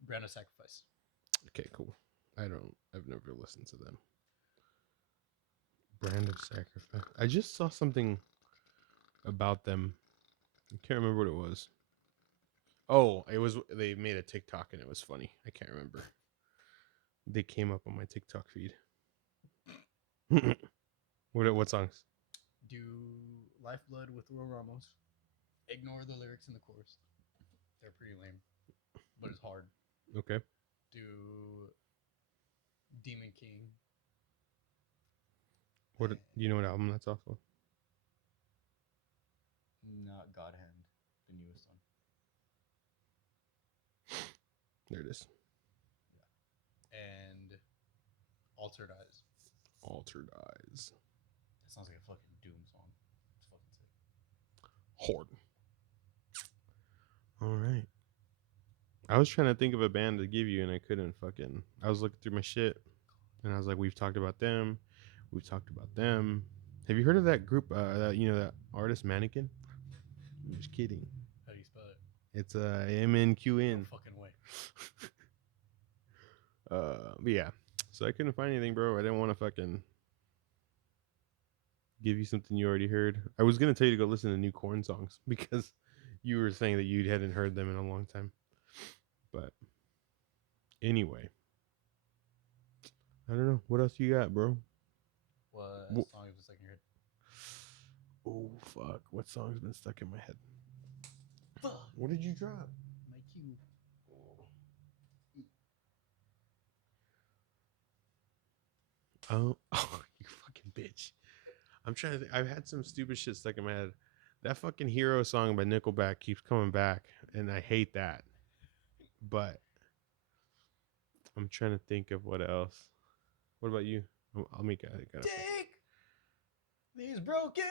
Brand of Sacrifice. Okay, cool. I've never listened to them. Brand of Sacrifice. I just saw something about them. I can't remember what it was. Oh, they made a TikTok and it was funny. I can't remember. They came up on my TikTok feed. What songs? Do Lifeblood with Will Ramos. Ignore the lyrics in the chorus. They're pretty lame, but it's hard. Okay. Do Demon King. Do you know what album that's off of? Not God Hand, the newest one. There it is. Yeah. And Altered Eyes. Altered Eyes. That sounds like a fucking Doom song. It's fucking sick. Horde. All right. I was trying to think of a band to give you and I couldn't fucking. I was looking through my shit and I was like, we've talked about them. We've talked about them. Have you heard of that group, that artist Mannequin? I'm just kidding. How do you spell it? It's MNQN. No fucking way. But yeah. So I couldn't find anything, bro. I didn't want to fucking give you something you already heard. I was gonna tell you to go listen to new Korn songs because you were saying that you hadn't heard them in a long time. But anyway, I don't know. What else you got, bro? What song is stuck in your head? Oh, fuck. What song's been stuck in my head? Fuck. What did you drop? My cue. Oh, you fucking bitch. I'm trying to think. I've had some stupid shit stuck in my head. That fucking Hero song by Nickelback keeps coming back, and I hate that. But I'm trying to think of what else. What about you? I'll make it. Take these broken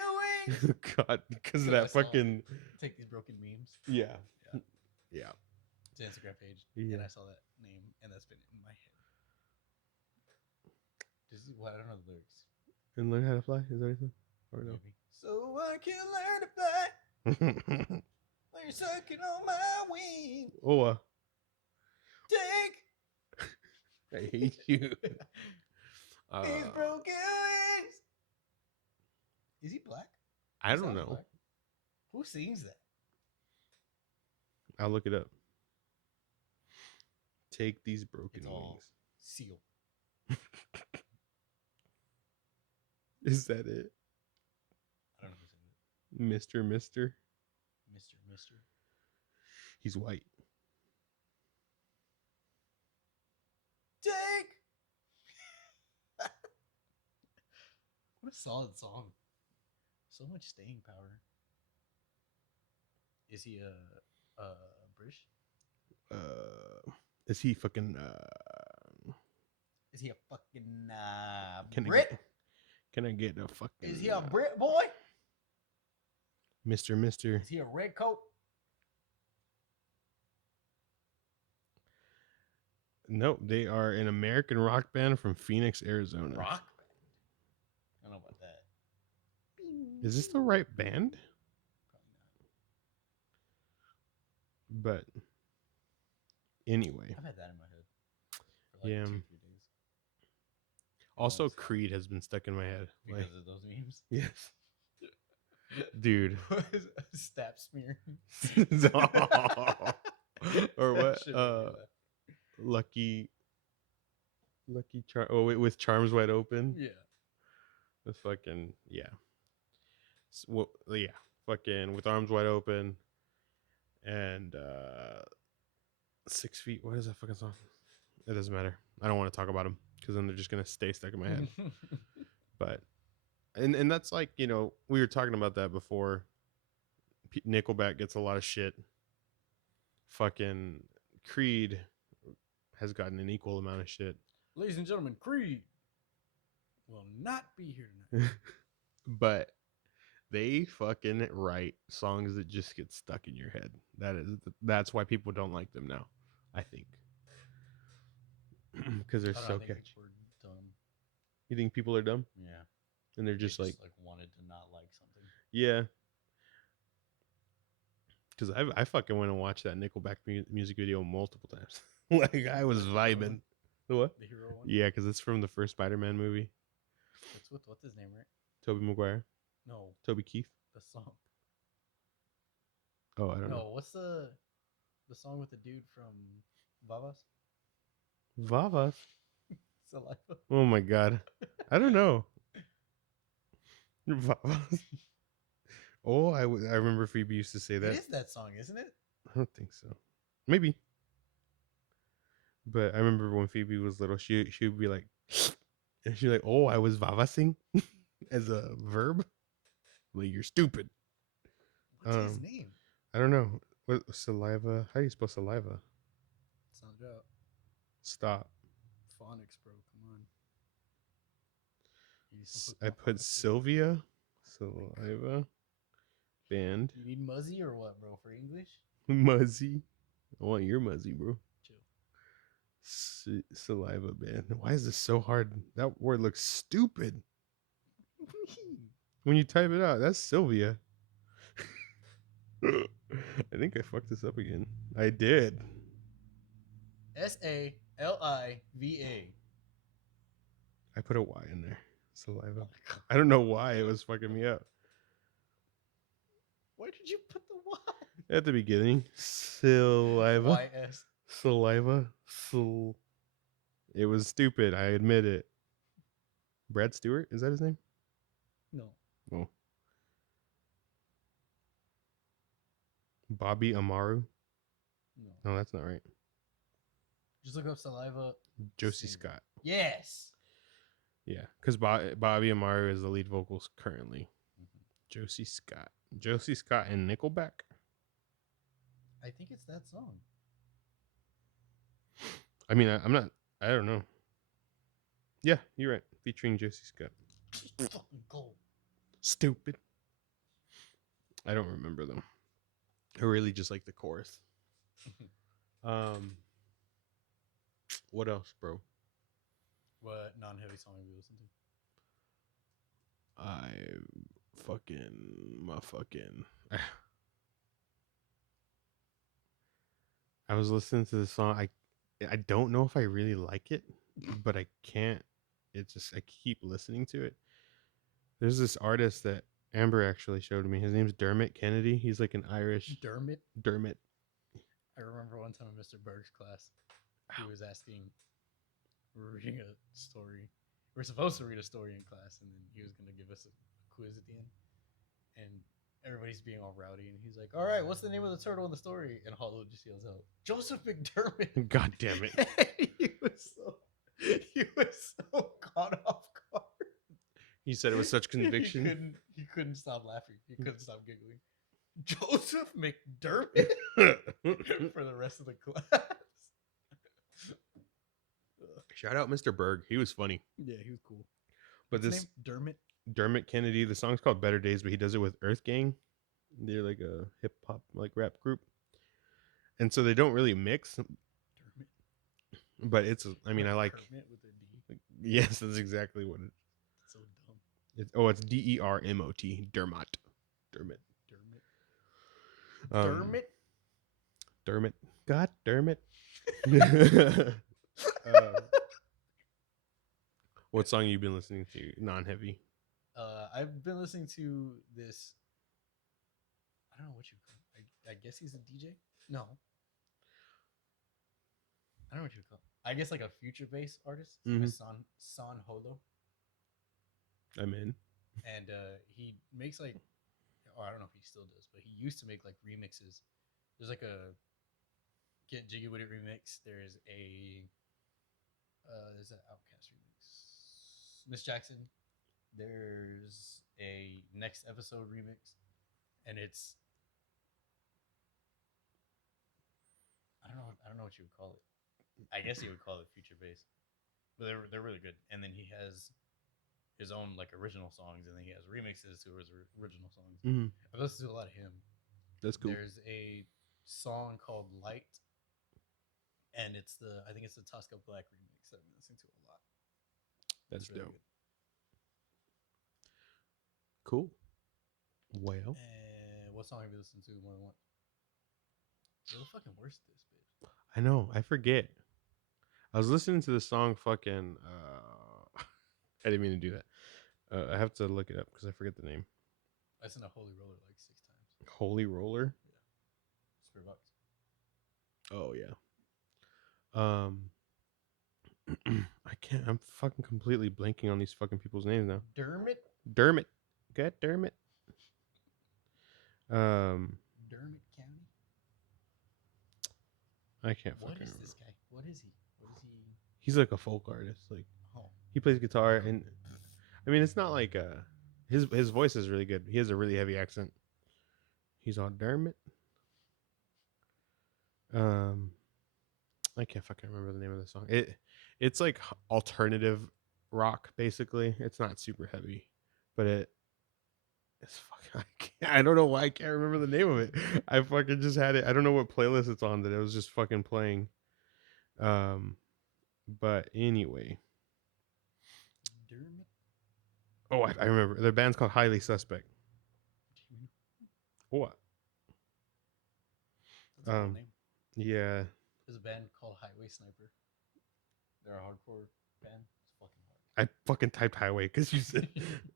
wings. God, because of that fucking. Take these broken memes. Yeah. It's an Instagram page, Yeah. and I saw that name, and that's been in my head. I don't know the lyrics. And learn how to fly? Is that anything? Or no? Maybe. So I can learn to fly. When you're sucking on my wing. Oh, Take. I hate you. These broken wings. Is he black? I don't know. Black. Who sings that? I'll look it up. Take these broken wings. Seal. Is that it? I don't know who Mr. said it. Mister. He's white. Take. What a solid song. So much staying power. Is he a British? Is he fucking Is he a fucking can Brit? Can I get a fucking Is he a Brit boy? Mister? Is he a red coat? Nope, they are an American rock band from Phoenix, Arizona. Rock? I don't know about that. Is this the right band? Probably not. But anyway, I've had that in my head for like yeah. 2-3 days. Also, Once. Creed has been stuck in my head. Because Like, of those memes. yes, dude. Stab smear. Or That what? shit made me laugh. Lucky Charm. Oh, wait, with Charms Wide Open. Yeah. The fucking yeah. Well, yeah, fucking with arms wide open, and 6 feet. What is that fucking song? It doesn't matter. I don't want to talk about them because then they're just gonna stay stuck in my head. But and that's like, you know, we were talking about that before. Nickelback gets a lot of shit. Fucking Creed has gotten an equal amount of shit. Ladies and gentlemen, Creed will not be here tonight. But they fucking write songs that just get stuck in your head. That's why people don't like them now, I think. Because they're so catchy. People are dumb. You think people are dumb? Yeah. And they're just like wanted to not like something. Yeah. Because I fucking went and watched that Nickelback music video multiple times. Like, I was vibing. The what? The hero one? Yeah, because it's from the first Spider-Man movie. It's with, what's his name, right? Tobey Maguire. No. Toby Keith. The song. Oh, I don't know. No, what's the song with the dude from Vavas? Vavas? Saliva. Oh my god. I don't know. Vavas. Oh, I remember Phoebe used to say that. It is that song, isn't it? I don't think so. Maybe. But I remember when Phoebe was little, she would be like, and she'd be like, oh, I was vavasing as a verb. Like, you're stupid. What's his name? I don't know. What saliva? How do you spell saliva? Sound it out. Stop. Phonics, bro. Come on. I put Sylvia. Saliva. Band. You need Muzzy or what, bro, for English? Muzzy. I want your Muzzy, bro. Chill. Saliva band. Why is this so hard? That word looks stupid. When you type it out, that's Sylvia. I think I fucked this up again. I did. Saliva. I put a Y in there. Saliva. I don't know why it was fucking me up. Why did you put the Y? At the beginning. Saliva. YS. Saliva. It was stupid. I admit it. Brad Stewart? Is that his name? No. Oh. Bobby Amaru? No, that's not right. Just look up Saliva. Josie Scott. Yes. Yeah, because Bobby Amaru is the lead vocals currently. Mm-hmm. Josie Scott and Nickelback? I think it's that song. I mean, I don't know. Yeah, you're right. Featuring Josie Scott. Fucking gold. Stupid. I don't remember them. I really just like the chorus. What else, bro? What non-heavy song have you listened to? I was listening to the song. I don't know if I really like it, but I can't. I keep listening to it. There's this artist that Amber actually showed me. His name's Dermot Kennedy. He's like an Irish. Dermot. I remember one time in Mr. Berg's class, he was asking, we're reading a story. We're supposed to read a story in class, and then he was going to give us a quiz at the end. And everybody's being all rowdy, and he's like, all right, what's the name of the turtle in the story? And Hollow just yells out, Joseph McDermott. God damn it. he was so caught off guard. He said it with such conviction. He couldn't stop laughing. He couldn't stop giggling. Joseph McDermott for the rest of the class. Shout out Mr. Berg. He was funny. Yeah, he was cool. But What's his name? Dermot Kennedy. The song's called Better Days, but he does it with Earth Gang. They're like a hip hop like rap group, and so they don't really mix. but it's. I mean, I like. Kermit with a D. Yes, that's exactly what it. It's so dumb. It's Dermot. Dermot. Dermot. Um, Dermot. Dermot. God Dermot. What song you been listening to? Non-heavy. I've been listening to this. I don't know what you call it. I guess he's a DJ. No, I don't know what you call it. I guess like a future bass artist. His name is San Holo, I'm in. and he makes like, or I don't know if he still does, but he used to make like remixes. There's like a Get Jiggy With It remix. There's an Outcast remix. Miss Jackson. There's a Next Episode remix, and it's I don't know what you would call it. I guess you would call it future bass, but they're really good. And then he has his own like original songs, and then he has remixes to his original songs. Mm-hmm. I've listened to a lot of him. That's cool. There's a song called Light, and I think it's the Tosca Black remix that I've been listening to a lot. That's really dope. Good. Cool. Well, what song have you listened to more than once? You're the fucking worst at this, bitch. I know. I forget. I was listening to the song fucking. I didn't mean to do that. I have to look it up because I forget the name. I listened to Holy Roller like 6 times. Holy Roller? Yeah. $100. Oh, yeah. I can't. I'm fucking completely blanking on these fucking people's names now. Dermot. Get Dermot. Dermot County. I can't. What fucking is remember. this guy? What is he? He's like a folk artist. Like Oh. he plays guitar, and I mean, it's not like his voice is really good. He has a really heavy accent. He's on Dermot. I can't fucking remember the name of the song. It's like alternative rock, basically. It's not super heavy, but it's fucking. I don't know why I can't remember the name of it. I fucking just had it. I don't know what playlist it's on that it was just fucking playing. But anyway. Dermot. Oh, I remember. Their band's called Highly Suspect. What? That's a cool name. Yeah. There's a band called Highway Sniper. They're a hardcore band. It's fucking hard. I fucking typed highway because you said.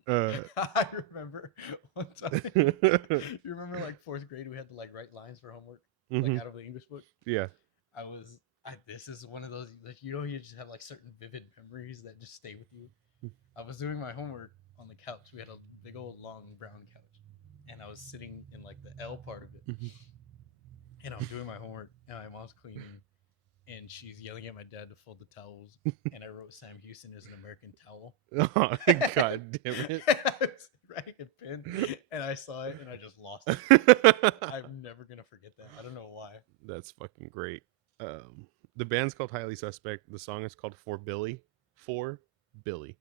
I remember one time. You remember like 4th grade we had to like write lines for homework, like out of the English book. Yeah. This is one of those like you just have like certain vivid memories that just stay with you. I was doing my homework on the couch. We had a big old long brown couch, and I was sitting in like the L part of it, and I was doing my homework, and my mom's cleaning, and she's yelling at my dad to fold the towels, and I wrote Sam Houston as an American towel. Oh, god damn it. I was writing a pen, and I saw it, and I just lost it. I'm never going to forget that. I don't know why. That's fucking great. The band's called Highly Suspect. The song is called For Billy. For Billy.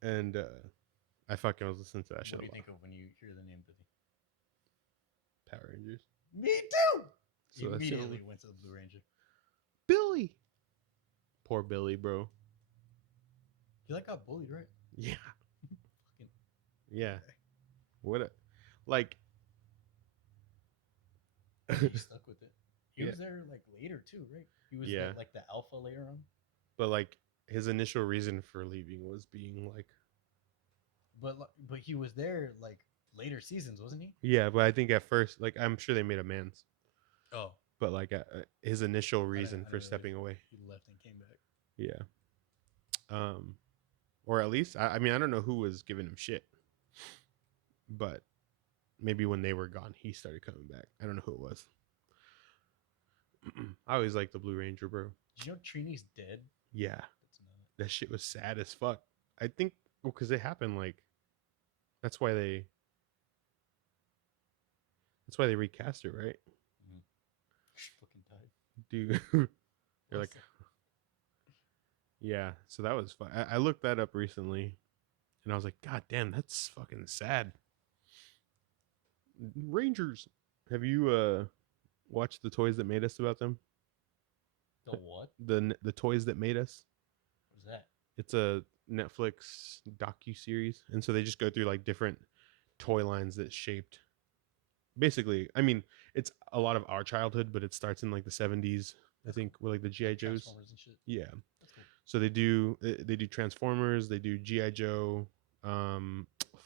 And I fucking was listening to that shit a lot. What do you think of when you hear the name Billy? Power Rangers. Me too! So immediately went to the Blue Ranger. Billy. Poor Billy, bro. He like got bullied, right? Yeah. Yeah. What a like. He stuck with it. He was there like later too, right? He was like the alpha later on. But like his initial reason for leaving was being like. But he was there like later seasons, wasn't he? Yeah, but I think at first, like I'm sure they made amends. Oh. But like his initial reason for stepping away. He left and came back. Yeah. Or at least I mean I don't know who was giving him shit, but maybe when they were gone he started coming back. I don't know who it was. I always liked the Blue Ranger, bro. Did you know Trini's dead? Yeah. That shit was sad as fuck. I think because it happened like that's why they recast it, right? She fucking died. Dude. You're like yeah, so that was fun. I looked that up recently and I was like, God damn, that's fucking sad. Rangers. Have you watched The Toys That Made Us about them? The what? The Toys That Made Us. What's that? It's a Netflix docu-series, and so they just go through like different toy lines that shaped. Basically, I mean, it's a lot of our childhood, but it starts in like the 70s, I think, with like the GI Joes. Transformers and shit. Yeah. That's cool. So they do Transformers, they do GI Joe,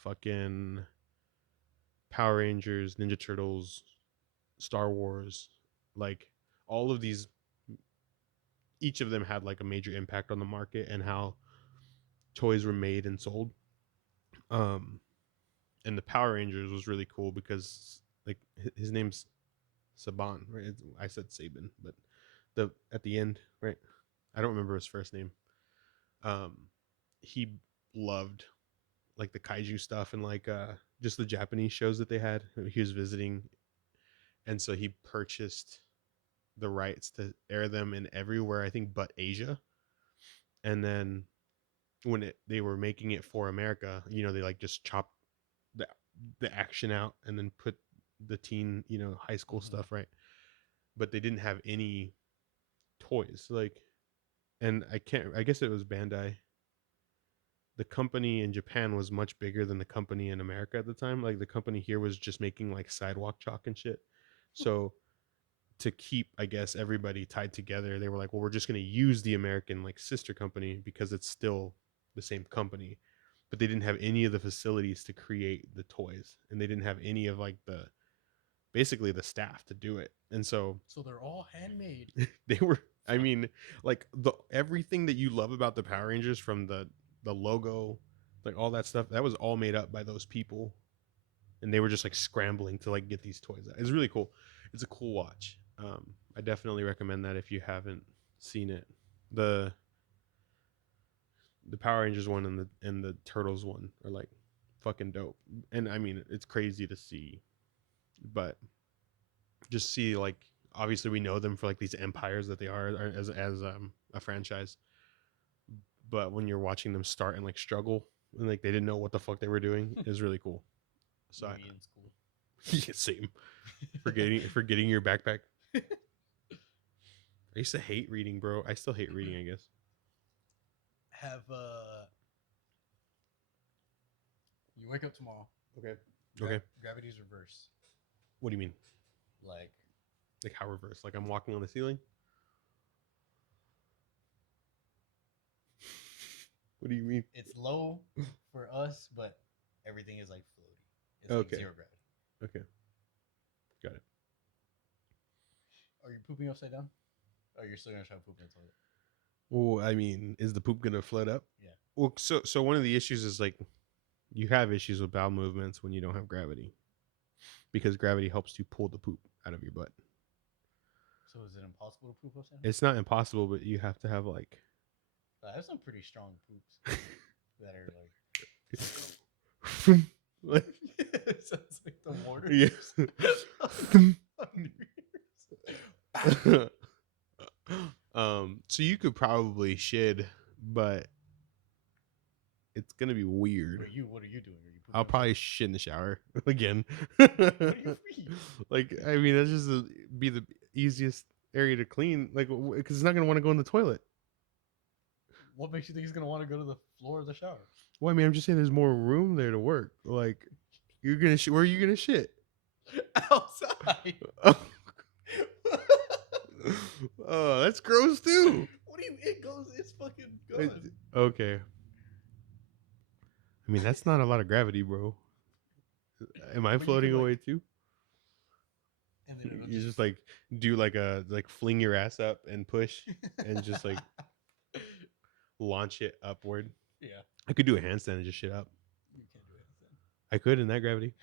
fucking Power Rangers, Ninja Turtles, Star Wars, like all of these. Each of them had like a major impact on the market and how toys were made and sold. Um, and the Power Rangers was really cool because like his name's Saban, right? I said Saban, but the at the end, right? I don't remember his first name. Um, he loved like the kaiju stuff and like just the Japanese shows that they had. He was visiting, and so he purchased the rights to air them in everywhere, I think, but Asia. And then when they were making it for America, they like just chopped the action out and then put the teen, high school stuff, right? But they didn't have any toys, like, and I guess it was Bandai. The company in Japan was much bigger than the company in America at the time. Like the company here was just making like sidewalk chalk and shit. So to keep, I guess, everybody tied together, they were like, well, we're just going to use the American like sister company because it's still the same company. But they didn't have any of the facilities to create the toys, and they didn't have any of like basically the staff to do it. And so they're all handmade. they were, I mean, like everything that you love about the Power Rangers, from the logo, like all that stuff, that was all made up by those people, and they were just like scrambling to like get these toys out. It's really cool. It's a cool watch. I definitely recommend that if you haven't seen it. The Power Rangers one and the Turtles one are like fucking dope. And I mean, it's crazy to see, but just see, like, obviously we know them for like these empires that they are as a franchise. But when you're watching them start and like struggle and like they didn't know what the fuck they were doing is really cool. So Me in school. Yeah, same. Forgetting your backpack. I used to hate reading, bro. I still hate reading, I guess. Have you wake up tomorrow? Okay. Okay. Gravity's reverse. What do you mean? Like how reverse? Like I'm walking on the ceiling? What do you mean? It's low for us, but everything is like floaty. It's Okay. like zero gravity. Okay. Got it. Are you pooping upside down? Or you're still gonna try to poop in the toilet? Well, I mean, is the poop gonna float up? Yeah. Well, so one of the issues is like you have issues with bowel movements when you don't have gravity, because gravity helps you pull the poop out of your butt. So is it impossible to poop upside down? It's not impossible, but you have to have like. I have some pretty strong poops that are like. It sounds like the mortar. Yes. So you could probably shed, but it's gonna be weird. What are you doing? I'll probably shit in the shower again. What do you mean? Like, I mean, that's just be the easiest area to clean, like, because it's not gonna want to go in the toilet. What makes you think he's gonna want to go to the floor of the shower? Well, I mean, I'm just saying there's more room there to work. Like, you're gonna where are you gonna shit? Outside. Oh, that's gross too. What do you? It goes. It's fucking good. Okay. I mean, that's not a lot of gravity, bro. Am I floating away too? And then you just like do like fling your ass up and push and just like launch it upward. Yeah. I could do a handstand and just shit up. You can't do a handstand. I could in that gravity.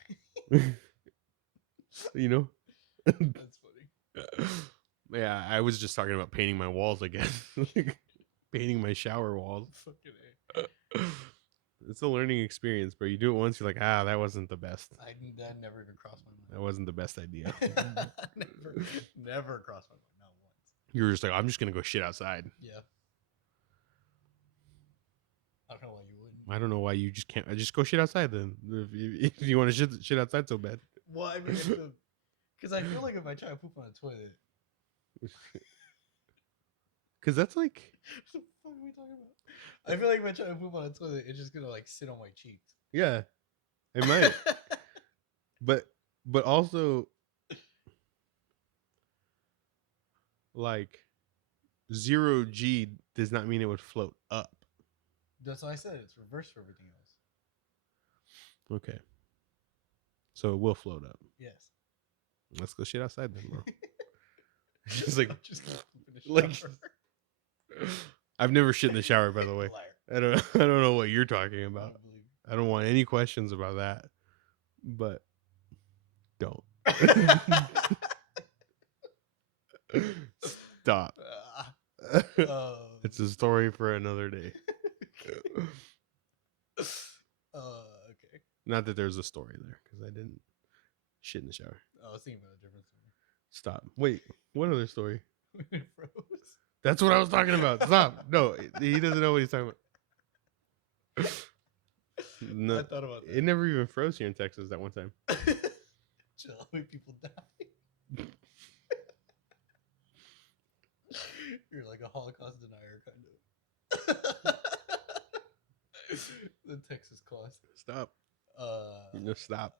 You know? That's funny. Yeah, I was just talking about painting my walls again. Painting my shower walls. Fucking A. It's a learning experience, bro. You do it once, you're like, that wasn't the best. That never even crossed my mind. That wasn't the best idea. never crossed my mind, not once. You were just like, I'm just gonna go shit outside. Yeah. I don't know why you wouldn't. I don't know why you just can't. Just go shit outside then. If you want to shit outside so bad. Well, I mean, because I feel like if I try to poop on a toilet, Because that's like, What the fuck are we talking about? I feel like if I try to poop on a toilet, it's just gonna like sit on my cheeks. yeah, it might. but also like 0 G does not mean it would float up. That's why I said it's reverse for everything else. Okay. So it will float up. Yes. Let's go shit outside then, bro. It's just like, just like I've never shit in the shower, by the way. I don't know what you're talking about. I don't want any questions about that. But don't. Stop. It's a story for another day. Okay. Not that there's a story there, because I didn't shit in the shower. I was thinking about a different story. Stop. Wait, what other story? When it froze. That's what I was talking about. Stop. No, he doesn't know what he's talking about. No, I thought about that. It never even froze here in Texas that one time. Chill, when people die. You're like a Holocaust denier, kind of. The Texas cost. Stop. No, stop.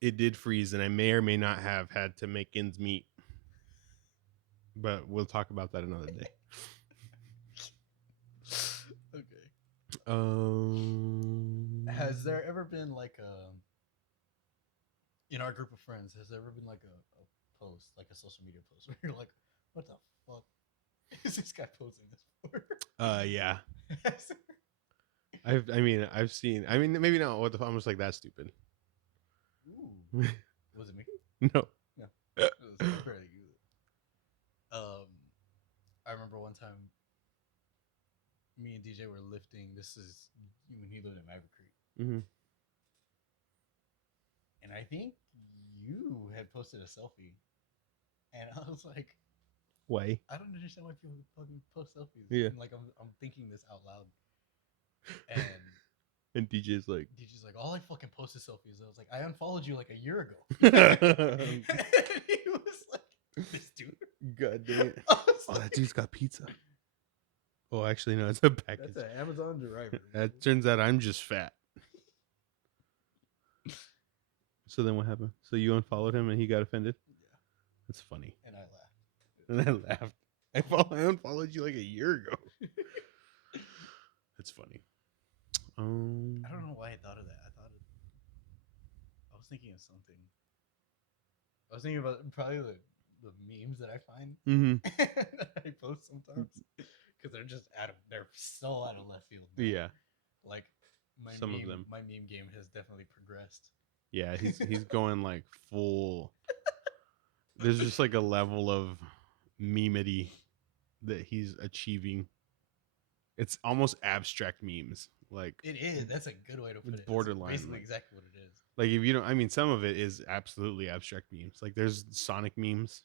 It did freeze, and I may or may not have had to make ends meet. But we'll talk about that another day. Okay. Has there ever been like in our group of friends, has there ever been like a post, like a social media post where you're like, what the fuck is this guy posting this for? Yeah. I've seen, maybe not what the fuck, I'm just like, that's stupid. Ooh. Was it me? No. No. It was pretty good. I remember one time me and DJ were lifting. This is when he lived in Maverick Creek. Mm-hmm. And I think you had posted a selfie. And I was like, why? I don't understand why people fucking post selfies. Yeah. And like I'm thinking this out loud. And and DJ's like, all I fucking post is selfies. I was like, I unfollowed you like a year ago. And he was like, this dude. God damn it. Oh, that dude's got pizza. Oh, actually, no, it's a package. That's an Amazon driver. That turns out I'm just fat. So then what happened? So you unfollowed him and he got offended? Yeah. That's funny. And I laughed. I unfollowed you like a year ago. That's funny. I don't know why I thought of that. I was thinking of something. I was thinking about probably the memes that I find. Mm-hmm. I post sometimes because they're so out of left field. Yeah. Like Some of them. My meme game has definitely progressed. Yeah, he's going like full. There's just like a level of memedy that he's achieving. It's almost abstract memes. Like it is. That's a good way to put it. Borderline. That's basically exactly what it is. Like if you don't, some of it is absolutely abstract memes. Like there's Sonic memes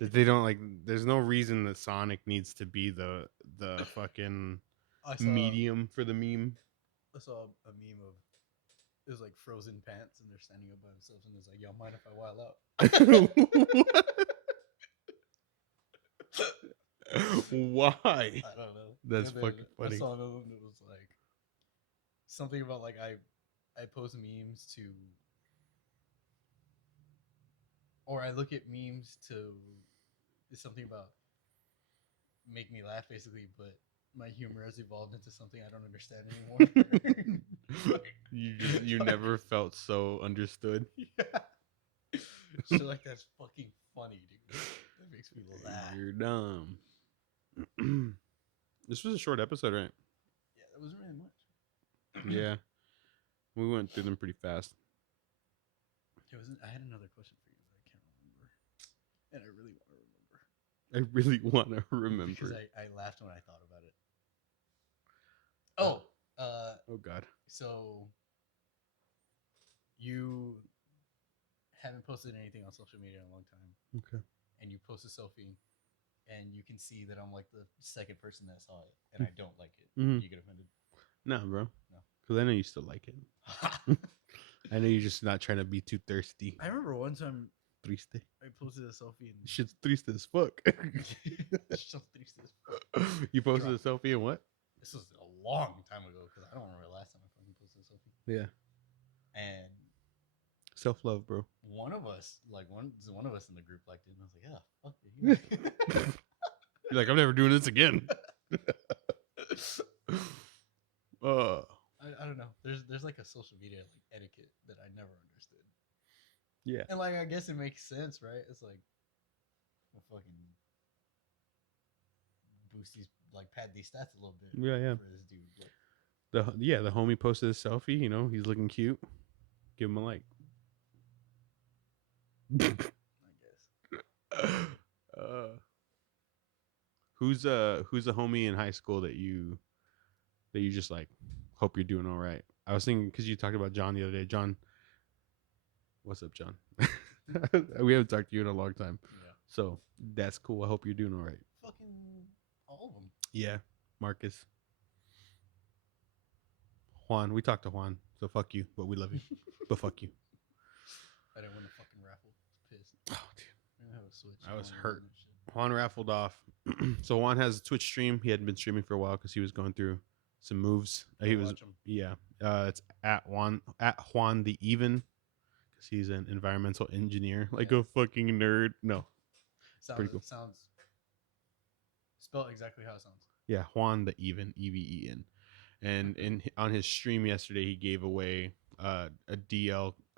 that they don't like. There's no reason that Sonic needs to be the fucking medium for the meme. I saw a meme of it was like frozen pants and they're standing up by themselves and it's like, y'all mind if I while out? Why? I don't know. That's fucking funny. I saw another one that was like something about like I post memes to, or I look at memes to, it's something about make me laugh basically, but my humor has evolved into something I don't understand anymore. You never felt so understood. Yeah. Shit like that's fucking funny, dude. That makes me laugh. You're dumb. This was a short episode, right? Yeah, that wasn't really much. Yeah. We went through them pretty fast. I had another question for you, but I can't remember. And I really want to remember. I really want to remember. Because I laughed when I thought about it. Oh. Oh, God. So, you haven't posted anything on social media in a long time. Okay. And you post a selfie, and you can see that I'm like the second person that saw it, and I don't like it. Mm-hmm. You get offended? No, bro. No. Because I know you still like it. I know you're just not trying to be too thirsty. I remember one time triste. I posted a selfie and Shit's triste as fuck. so triste as fuck. You posted a selfie and what? This was a long time ago because I don't remember the last time I fucking posted a selfie. Yeah. And Self-love, bro. one of us in the group liked it, and I was like, yeah, fuck it. You're like, I'm never doing this again. I don't know. There's like a social media like etiquette that I never understood. Yeah. And like I guess it makes sense, right? It's like fucking boost these like pad these stats a little bit. Yeah. For this dude. Like, The homie posted a selfie. You know, he's looking cute. Give him a like. I guess. Who's a homie in high school that you just like hope you're doing all right? I was thinking because you talked about John the other day. John, what's up, John? We haven't talked to you in a long time. Yeah. So that's cool. I hope you're doing all right. Fucking all of them. Yeah, Marcus, Juan. We talked to Juan, so fuck you, but we love you. But fuck you. I didn't win the fucking raffle. Pissed. Oh, dude. I didn't have a Switch. I was hurt. Juan raffled off. So Juan has a Twitch stream. He hadn't been streaming for a while because he was going through some moves. He was, yeah. It's at Juan the Even because he's an environmental engineer, like a fucking nerd. No, pretty cool. Sounds spelled exactly how it sounds. Yeah, Juan the Even, EVEN. And on his stream yesterday, he gave away a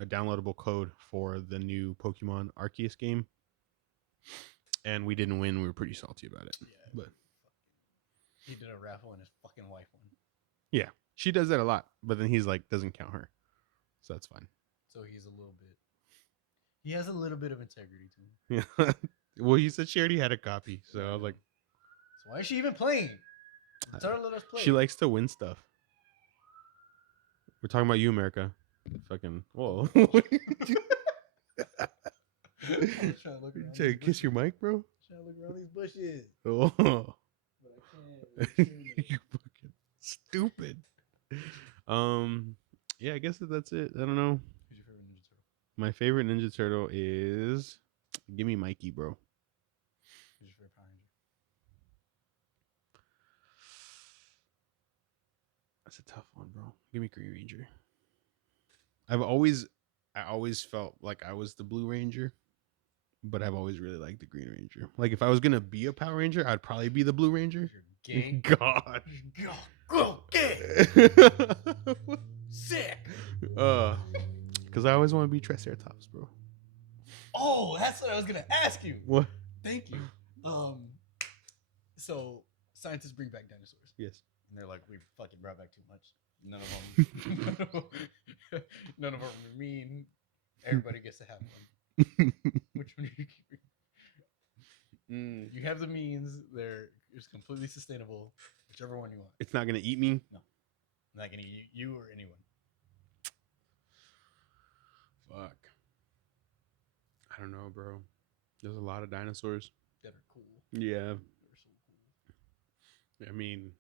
downloadable code for the new Pokemon Arceus game. And we didn't win. We were pretty salty about it. Yeah, but he did a raffle and his fucking wife won. Yeah, she does that a lot. But then he's like, doesn't count her, so that's fine. So he has a little bit of integrity to him. Yeah. Well, he said she already had a copy, so I was like, so why is she even playing? Tell her to let us play. She likes to win stuff. We're talking about you, America. Fucking whoa. I'm trying to kiss your mic, bro. Trying to look around these bushes. Oh. But I can't. You fucking stupid. Yeah, I guess that's it. I don't know. Who's your favorite Ninja Turtle? My favorite Ninja Turtle is give me Mikey, bro. Who's your favorite Power Ranger? That's a tough one, bro. Give me Green Ranger. I always felt like I was the Blue Ranger, but I've always really liked the Green Ranger. Like if I was gonna be a Power Ranger, I'd probably be the Blue Ranger. You're gay. God. Go gay. Sick. Because I always want to be Triceratops, bro. Oh, that's what I was gonna ask you. What? Thank you. So scientists bring back dinosaurs. Yes. And they're like, we fucking brought back too much. None of them are mean. Everybody gets to have one. Which one are you keeping? You have the means. It's completely sustainable. Whichever one you want. It's not gonna eat me. No, I'm not gonna eat you or anyone. Fuck. I don't know, bro. There's a lot of dinosaurs that are cool. Yeah. They're so cool. I mean,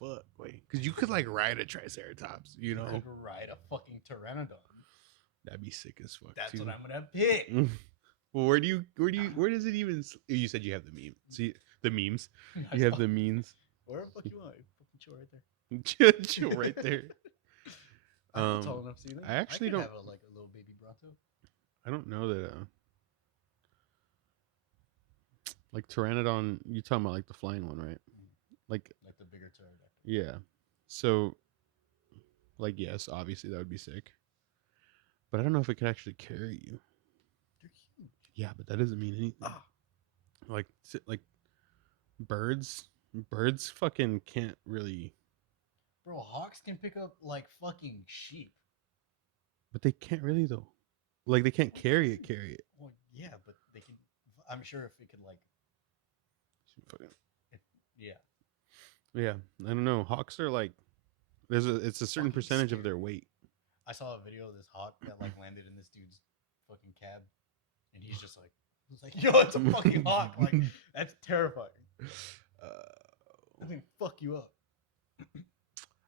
fuck, wait, because you could like ride a Triceratops, you know? You could ride a fucking Pteranodon. That'd be sick as fuck. That's too. what I'm gonna pick. Well, where does it even? You said you have the meme. See the memes. You have the memes. Where the fuck you want? Fucking chill right there. Chill right there. I'm tall enough to see that. I actually don't have a little baby Bronto. I don't know that. Like Pteranodon, you talking about like the flying one, right? Like the bigger pterodactyl. Yeah. So, like, yes, obviously that would be sick. But I don't know if it could actually carry you. They're huge. Yeah, but that doesn't mean anything. Like birds fucking can't really. Bro, hawks can pick up like fucking sheep. But they can't really though. Like they can't carry it. Well, yeah, but they can. I'm sure if it could like. Yeah. Yeah, I don't know. Hawks are like, it's a certain percentage of their weight. I saw a video of this hawk that like landed in this dude's fucking cab, and he's just like, yo, it's a fucking hawk. Like that's terrifying. I think fuck you up.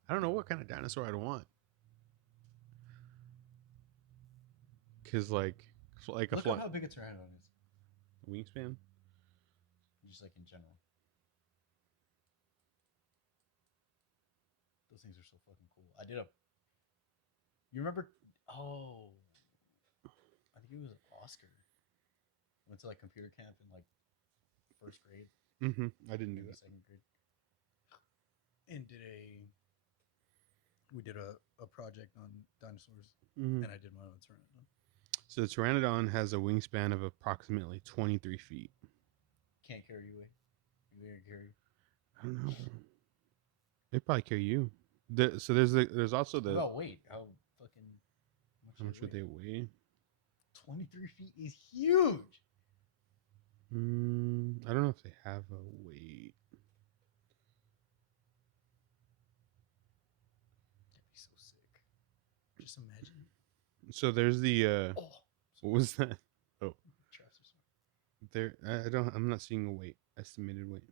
I don't know what kind of dinosaur I'd want. Cause like a Look fly up how big a pteranodon is, wingspan. just like in general. Those things are so fucking cool. I did a. You remember? Oh, I think it was Oscar. Went to like computer camp in like first grade, I didn't do maybe that. second grade, and we did a project on dinosaurs, and I did my own pteranodon. So the pteranodon has a wingspan of approximately 23 feet. Can't carry you away. You ain't carry. I don't know. They probably carry you. So there's also What the about weight? How fucking how much would they weigh? 23 feet is huge. I don't know if they have a weight. That'd be so sick. Just imagine. So there's the Oh, what was that? Oh, traps are smart. there. I'm not seeing a weight. Estimated weight.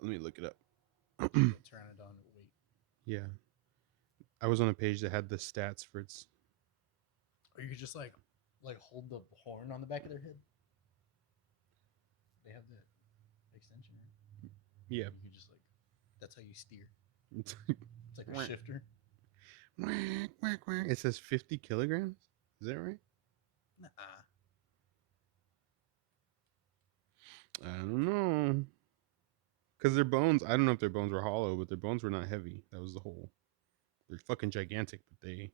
Let me look it up. Pteranodon weight. Yeah, I was on a page that had the stats for its. Or you could just like hold the horn on the back of their head. They have that extension, right? Yeah, You can just like. That's how you steer. it's It's like a shifter. Quack, quack, quack. It says 50 kilograms. Is that right? Nah. I don't know. Because their bones, I don't know if their bones were hollow, but their bones were not heavy. That was the whole. They're fucking gigantic, but they.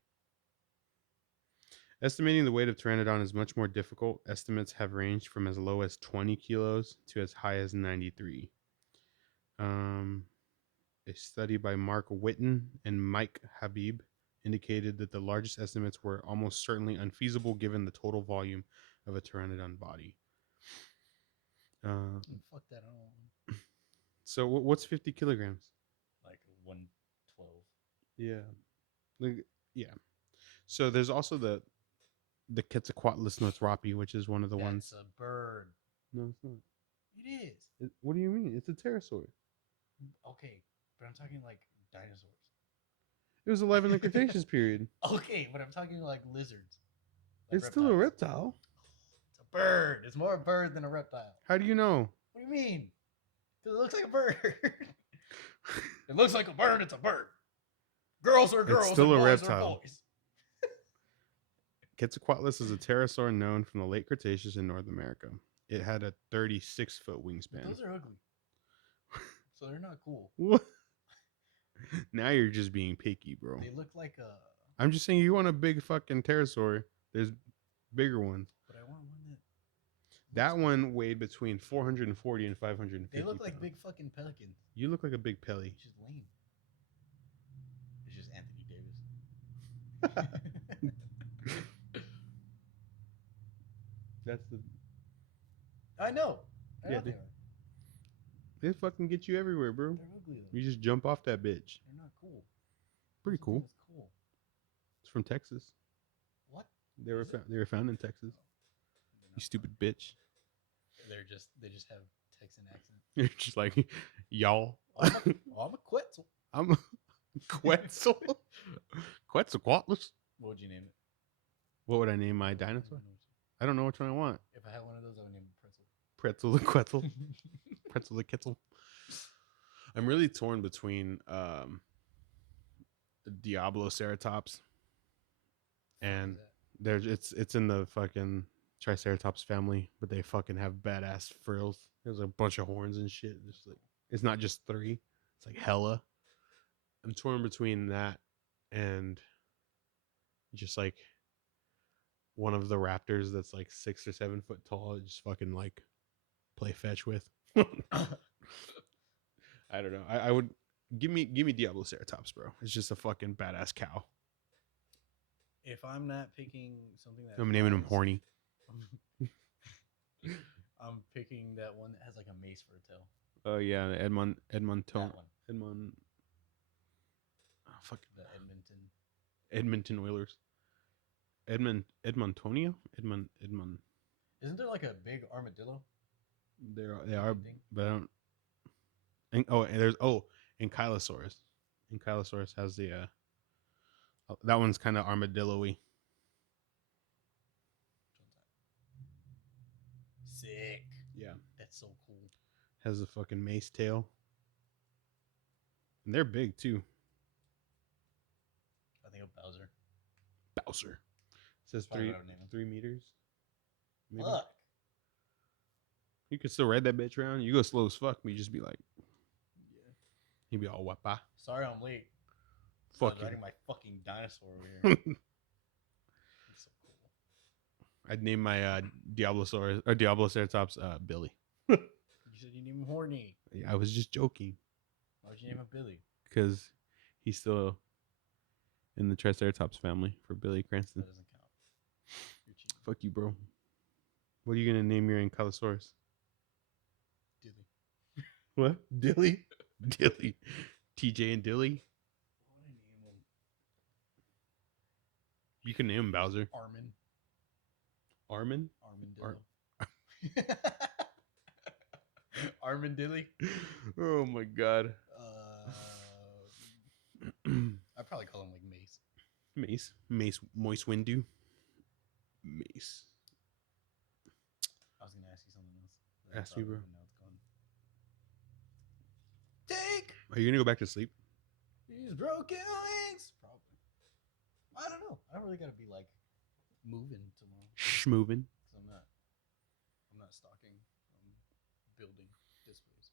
Estimating the weight of pteranodon is much more difficult. Estimates have ranged from as low as 20 kilos to as high as 93. A study by Mark Witten and Mike Habib indicated that the largest estimates were almost certainly unfeasible given the total volume of a pteranodon body. Fuck that. I don't want one. So what's 50 kilograms? Like 112. Yeah. Yeah. So there's also the Quetzalcoatlus nothropi, which is one of the ones. That's a bird. No, it's not. It is. What do you mean? It's a pterosaur. Okay, but I'm talking like dinosaurs. It was alive in the Cretaceous period. Okay, but I'm talking like lizards. Like It's still a reptile. It's a bird. It's more a bird than a reptile. How do you know? What do you mean? Because it looks like a bird. It looks like a bird. It's a bird. Girls are girls. It's still and a boys reptile. Are boys. Quetzalcoatlus is a pterosaur known from the late Cretaceous in North America. It had a 36-foot wingspan. Those are ugly. So they're not cool. What? Now you're just being picky, bro. They look like a. I'm just saying, you want a big fucking pterosaur. There's bigger ones. But I want one that one weighed between 440 and 550. They look like pounds. big fucking pelicans. You look like a big pelly. It's just lame. It's just Anthony Davis. That's the. I know. Yeah, they fucking get you everywhere, bro. They're ugly though. You just jump off that bitch. They're not cool. Pretty cool. It's cool. It's from Texas. What? They were found in Texas. You stupid bitch. They just have Texan accent. You're just like, y'all. I'm a Quetzal. I'm a Quetzal. Quetzalcoatlus. What would you name it? What would I name my dinosaur? I don't know which one I want. If I had one of those, I would name it Pretzel the Quetzal. Pretzel the Quetzal. I'm really torn between Diabloceratops and it's in the fucking Triceratops family, but they fucking have badass frills. There's a bunch of horns and shit. Just like, it's not just 3. It's like hella. I'm torn between that and just like one of the raptors that's like 6 or 7 foot tall. Just fucking like play fetch with. I don't know. I would give me Diabloceratops, bro. It's just a fucking badass cow. If I'm not picking something that I'm naming him Horny. I'm picking that one that has like a mace for a tail. Oh yeah, Edmonton. Oh, fuck. The Edmonton Oilers. Edmontonia. Edmond. Isn't there like a big armadillo? They are, but I don't. And Ankylosaurus. Ankylosaurus has the. That one's kind of armadillo-y. That's so cool. Has a fucking mace tail. And they're big too. I think of Bowser. Bowser. Says Probably what I would name him. 3 meters. Maybe. Fuck. You could still ride that bitch around. You go slow as fuck, but you just be like, Yeah. he'd be all wapa. Sorry I'm late. I was Fucking. riding my fucking dinosaur over here. It's so cool. I'd name my Diabloceratops Billy. You said you name him Horny. I was just joking. Why would you name him Billy? Because he's still in the Triceratops family for Billy Cranston. That doesn't count. You're cheating. Fuck you, bro. What are you gonna name your Ankylosaurus? Dilly. What? Dilly? Dilly. TJ and Dilly? What would I name him? You can name him Bowser. Armin. Armin? Armandillo. Armandilly. Oh my god. I'd probably call him like Mace. Mace Moist Windu. Mace. I was gonna ask you something else. Ask me, bro. Now it's gone. Take Are you gonna go back to sleep? these broken wings. Probably. I don't know. I don't really gotta be like moving tomorrow. Schmovin'. Cause I'm not stalking. I'm building displays.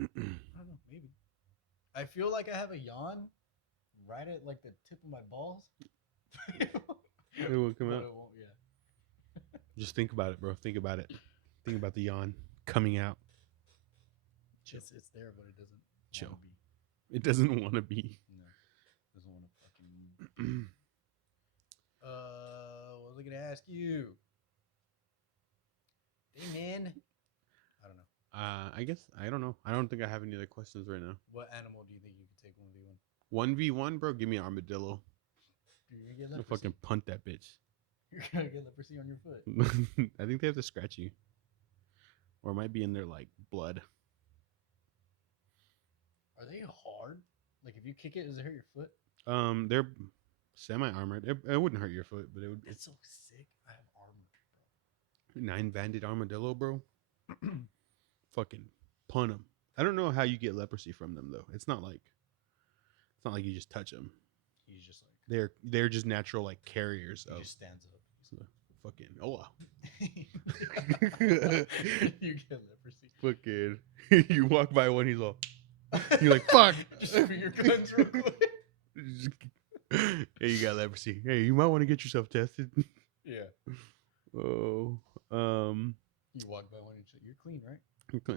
I don't know. Maybe. I feel like I have a yawn right at like the tip of my balls. It won't come But out. it won't, yeah. Just think about it, bro. Think about it. Think about the yawn coming out. It's there, but it doesn't Chill. wanna be. It doesn't want to be. No, doesn't want to fucking. What was I gonna ask you? Hey man, I don't know. I guess I don't know. I don't think I have any other questions right now. What animal do you think you could take 1v1? 1v1, bro. Give me an armadillo. You're gonna get I'll leprosy. fucking punt that bitch. You're gonna get leprosy on your foot. I think they have to scratch you, or it might be in their like blood. Are they hard? Like if you kick it, does it hurt your foot? They're semi-armored. It wouldn't hurt your foot, but it would. It's so sick. I have armor, 9-banded armadillo, bro. Fucking punt them. I don't know how you get leprosy from them though. It's not like you just touch them. He's just like They're just natural like carriers he of just stands up. fucking wow. You get leprosy. Fucking you walk by one, he's all you're like fuck. Just swing your guns real quick. Hey, you got leprosy. Hey, you might want to get yourself tested. Yeah. Oh, You walk by one and shit. You're clean, right?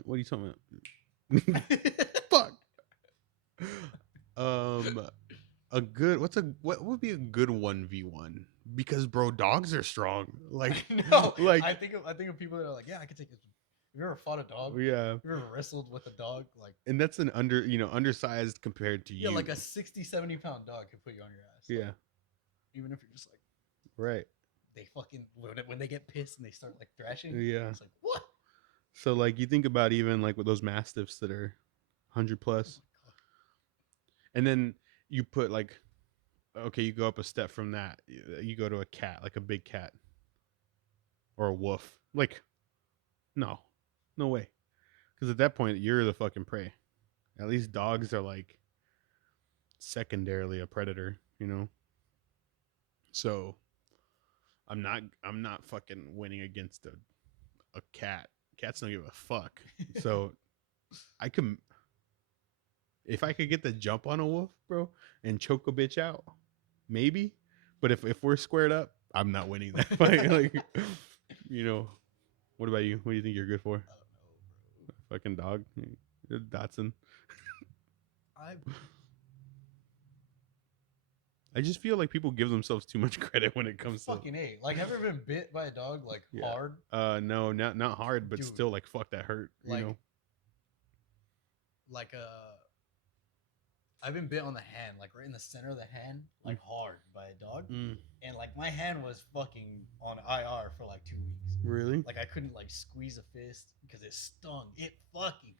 what are you talking about? Fuck. What would be a good 1v1? Because bro, dogs are strong. Like no, like I think of people that are like, yeah, I could take this. Have you ever fought a dog? yeah. Have you ever wrestled with a dog? Like, And that's an undersized compared to yeah, you. like a 60, 70 pound dog could put you on your ass. Like, yeah. even if you're just like, Right. they fucking when they get pissed and they start like thrashing. Yeah. It's like what? So like you think about even like with those mastiffs that are 100 plus, Oh my God. and then you put like, okay, you go up a step from that, you go to a cat, like a big cat, or a wolf. Like, no way, because at that point you're the fucking prey. At least dogs are like secondarily a predator, you know. So I'm not fucking winning against a cat. Cats don't give a fuck. So if I could get the jump on a wolf, bro, and choke a bitch out, maybe. But if we're squared up, I'm not winning that fight. Like, you know, what about you? What do you think you're good for? I don't know, bro. Fucking dog, Dotson. I just feel like people give themselves too much credit when it comes to Fucking A. Like, have you ever been bit by a dog like Yeah. hard? No, not hard, but Dude. still like fuck that hurt. Like, you know? Like I've been bit on the hand, like right in the center of the hand, like hard by a dog. And like my hand was fucking on IR for like 2 weeks. Really? Like I couldn't like squeeze a fist because it stung. It fucking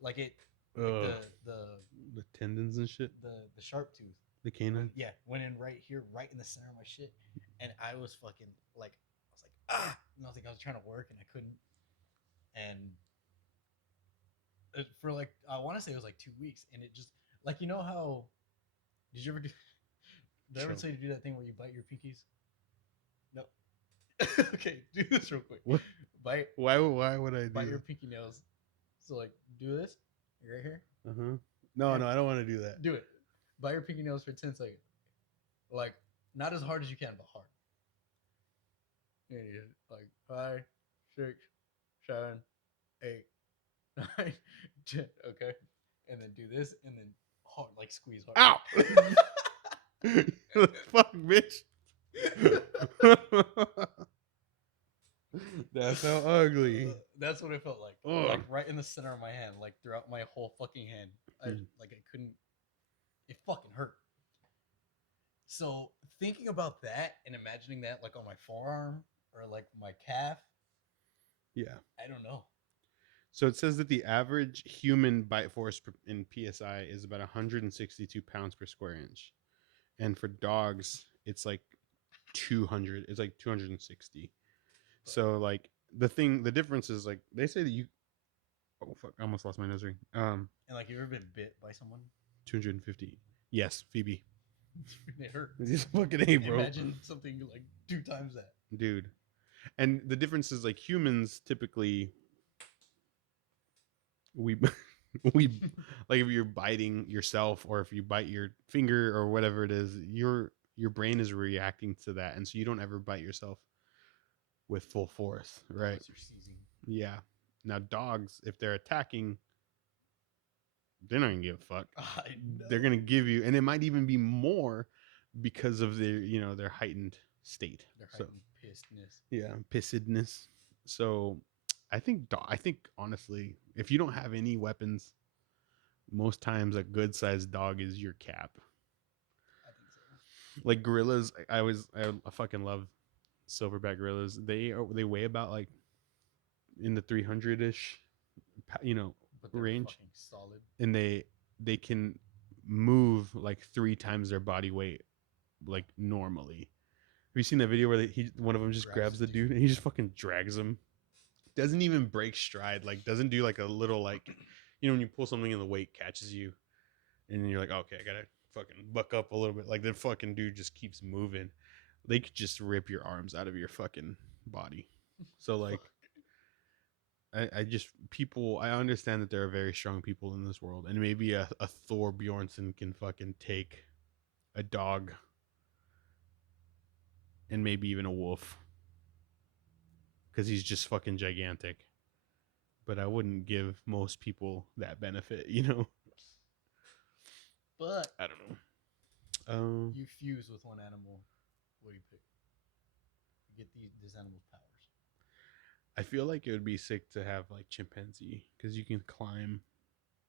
like it like the tendons and shit. the sharp tooth. The canine. Yeah, went in right here, right in the center of my shit. And I was fucking like I was like, ah, and I was like I was trying to work and I couldn't. and for like I want to say it was like 2 weeks, and it just like you know how did you ever do? Did I ever Chill. tell you to do that thing where you bite your pinkies? No. Okay, do this real quick. What? Bite. Why would I do Bite your that? pinky nails. So like do this right here. Uh-huh. No, And I don't want to do that. do it. Bite your pinky nails for 10 seconds. Like not as hard as you can, but hard. And you like 5, 6, 7, 8, 9, 10. Okay, and then do this, and then hard, like squeeze hard. Ow! Fuck, bitch. That felt ugly. That's what it felt like. Ugh. Like right in the center of my hand, like throughout my whole fucking hand. I couldn't. It fucking hurt. So thinking about that and imagining that like on my forearm or like my calf, Yeah. I don't know. So it says that the average human bite force in PSI is about 162 pounds per square inch. And for dogs, it's like 200. It's like 260. So like the difference is like they say that you. Oh fuck! I almost lost my nose ring. And like, you ever been bit by someone? 250. Yes, Phoebe. It hurt. Just fucking A, bro. Imagine something like 2 times that, Dude. And the difference is like humans typically we like if you're biting yourself or if you bite your finger or whatever it is, your brain is reacting to that, and so you don't ever bite yourself with full force, right? Unless you're seizing. Yeah. Now dogs, if they're attacking, they're not gonna give a fuck. They're gonna give you, and it might even be more because of their their heightened state. Their heightened pissedness. Yeah, pissedness. So I think honestly, if you don't have any weapons, most times a good sized dog is your cap. I think so. Like gorillas, I fucking love silverback gorillas. They weigh about like in the 300-ish, But they're range, fucking solid. and they can move like 3 times their body weight, like normally. Have you seen that video where one of them just grabs the dude and he just fucking drags him? Doesn't even break stride. Like doesn't do like a little like, when you pull something and the weight catches you, and you're like, okay, I gotta fucking buck up a little bit. Like the fucking dude just keeps moving. They could just rip your arms out of your fucking body. So like, I understand that there are very strong people in this world, and maybe a Thor Bjornsson can fucking take a dog. And maybe even a wolf, because he's just fucking gigantic. But I wouldn't give most people that benefit, But I don't know. You fuse with one animal. What do you pick? You get this animal's powers. I feel like it would be sick to have like chimpanzee, because you can climb.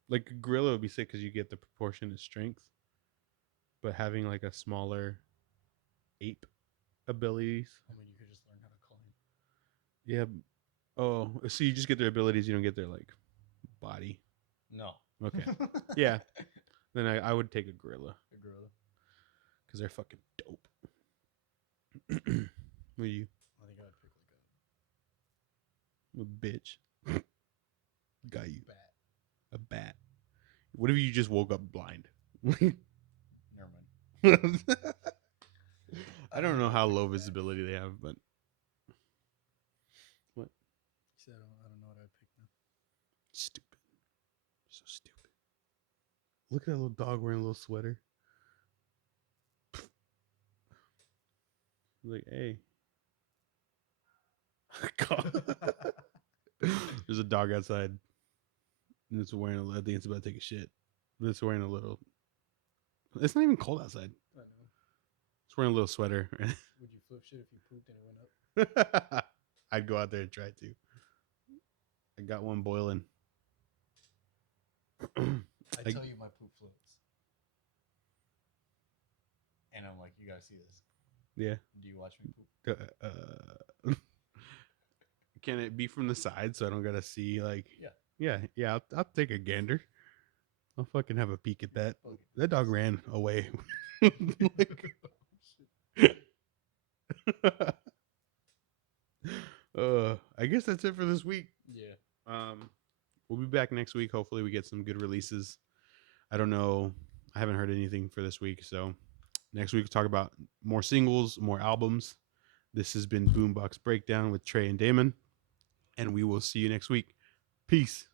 Like a gorilla would be sick because you get the proportionate strength. But having like a smaller ape abilities. I mean, you could just learn how to climb. Yeah. Oh, so you just get their abilities, you don't get their like body. No. Okay. Yeah. Then I would take a gorilla. A gorilla. Because they're fucking dope. What are you? I think I would pick like A bitch. Got you. bat. A bat. What if you just woke up blind? Never mind. I don't know how low visibility they have, but what? See, I don't know what I'd pick now. Stupid. So stupid. Look at that little dog wearing a little sweater. Like, hey. God. There's a dog outside. And it's wearing I think it's about to take a shit. But it's wearing a little. It's not even cold outside. I know. It's wearing a little sweater. Would you flip shit if you pooped and it went up? I'd go out there and try to. I got one boiling. I tell you my poop floats. And I'm like, you gotta see this. Yeah. Do you watch me poop? Can it be from the side so I don't gotta see like? Yeah. Yeah. I'll take a gander. I'll fucking have a peek at that. Okay. That dog ran away. I guess that's it for this week. Yeah. We'll be back next week. Hopefully, we get some good releases. I don't know. I haven't heard anything for this week, so next week we'll talk about more singles, more albums. This has been BoomBox Breakdown with Tre and Daemon, and we will see you next week. Peace.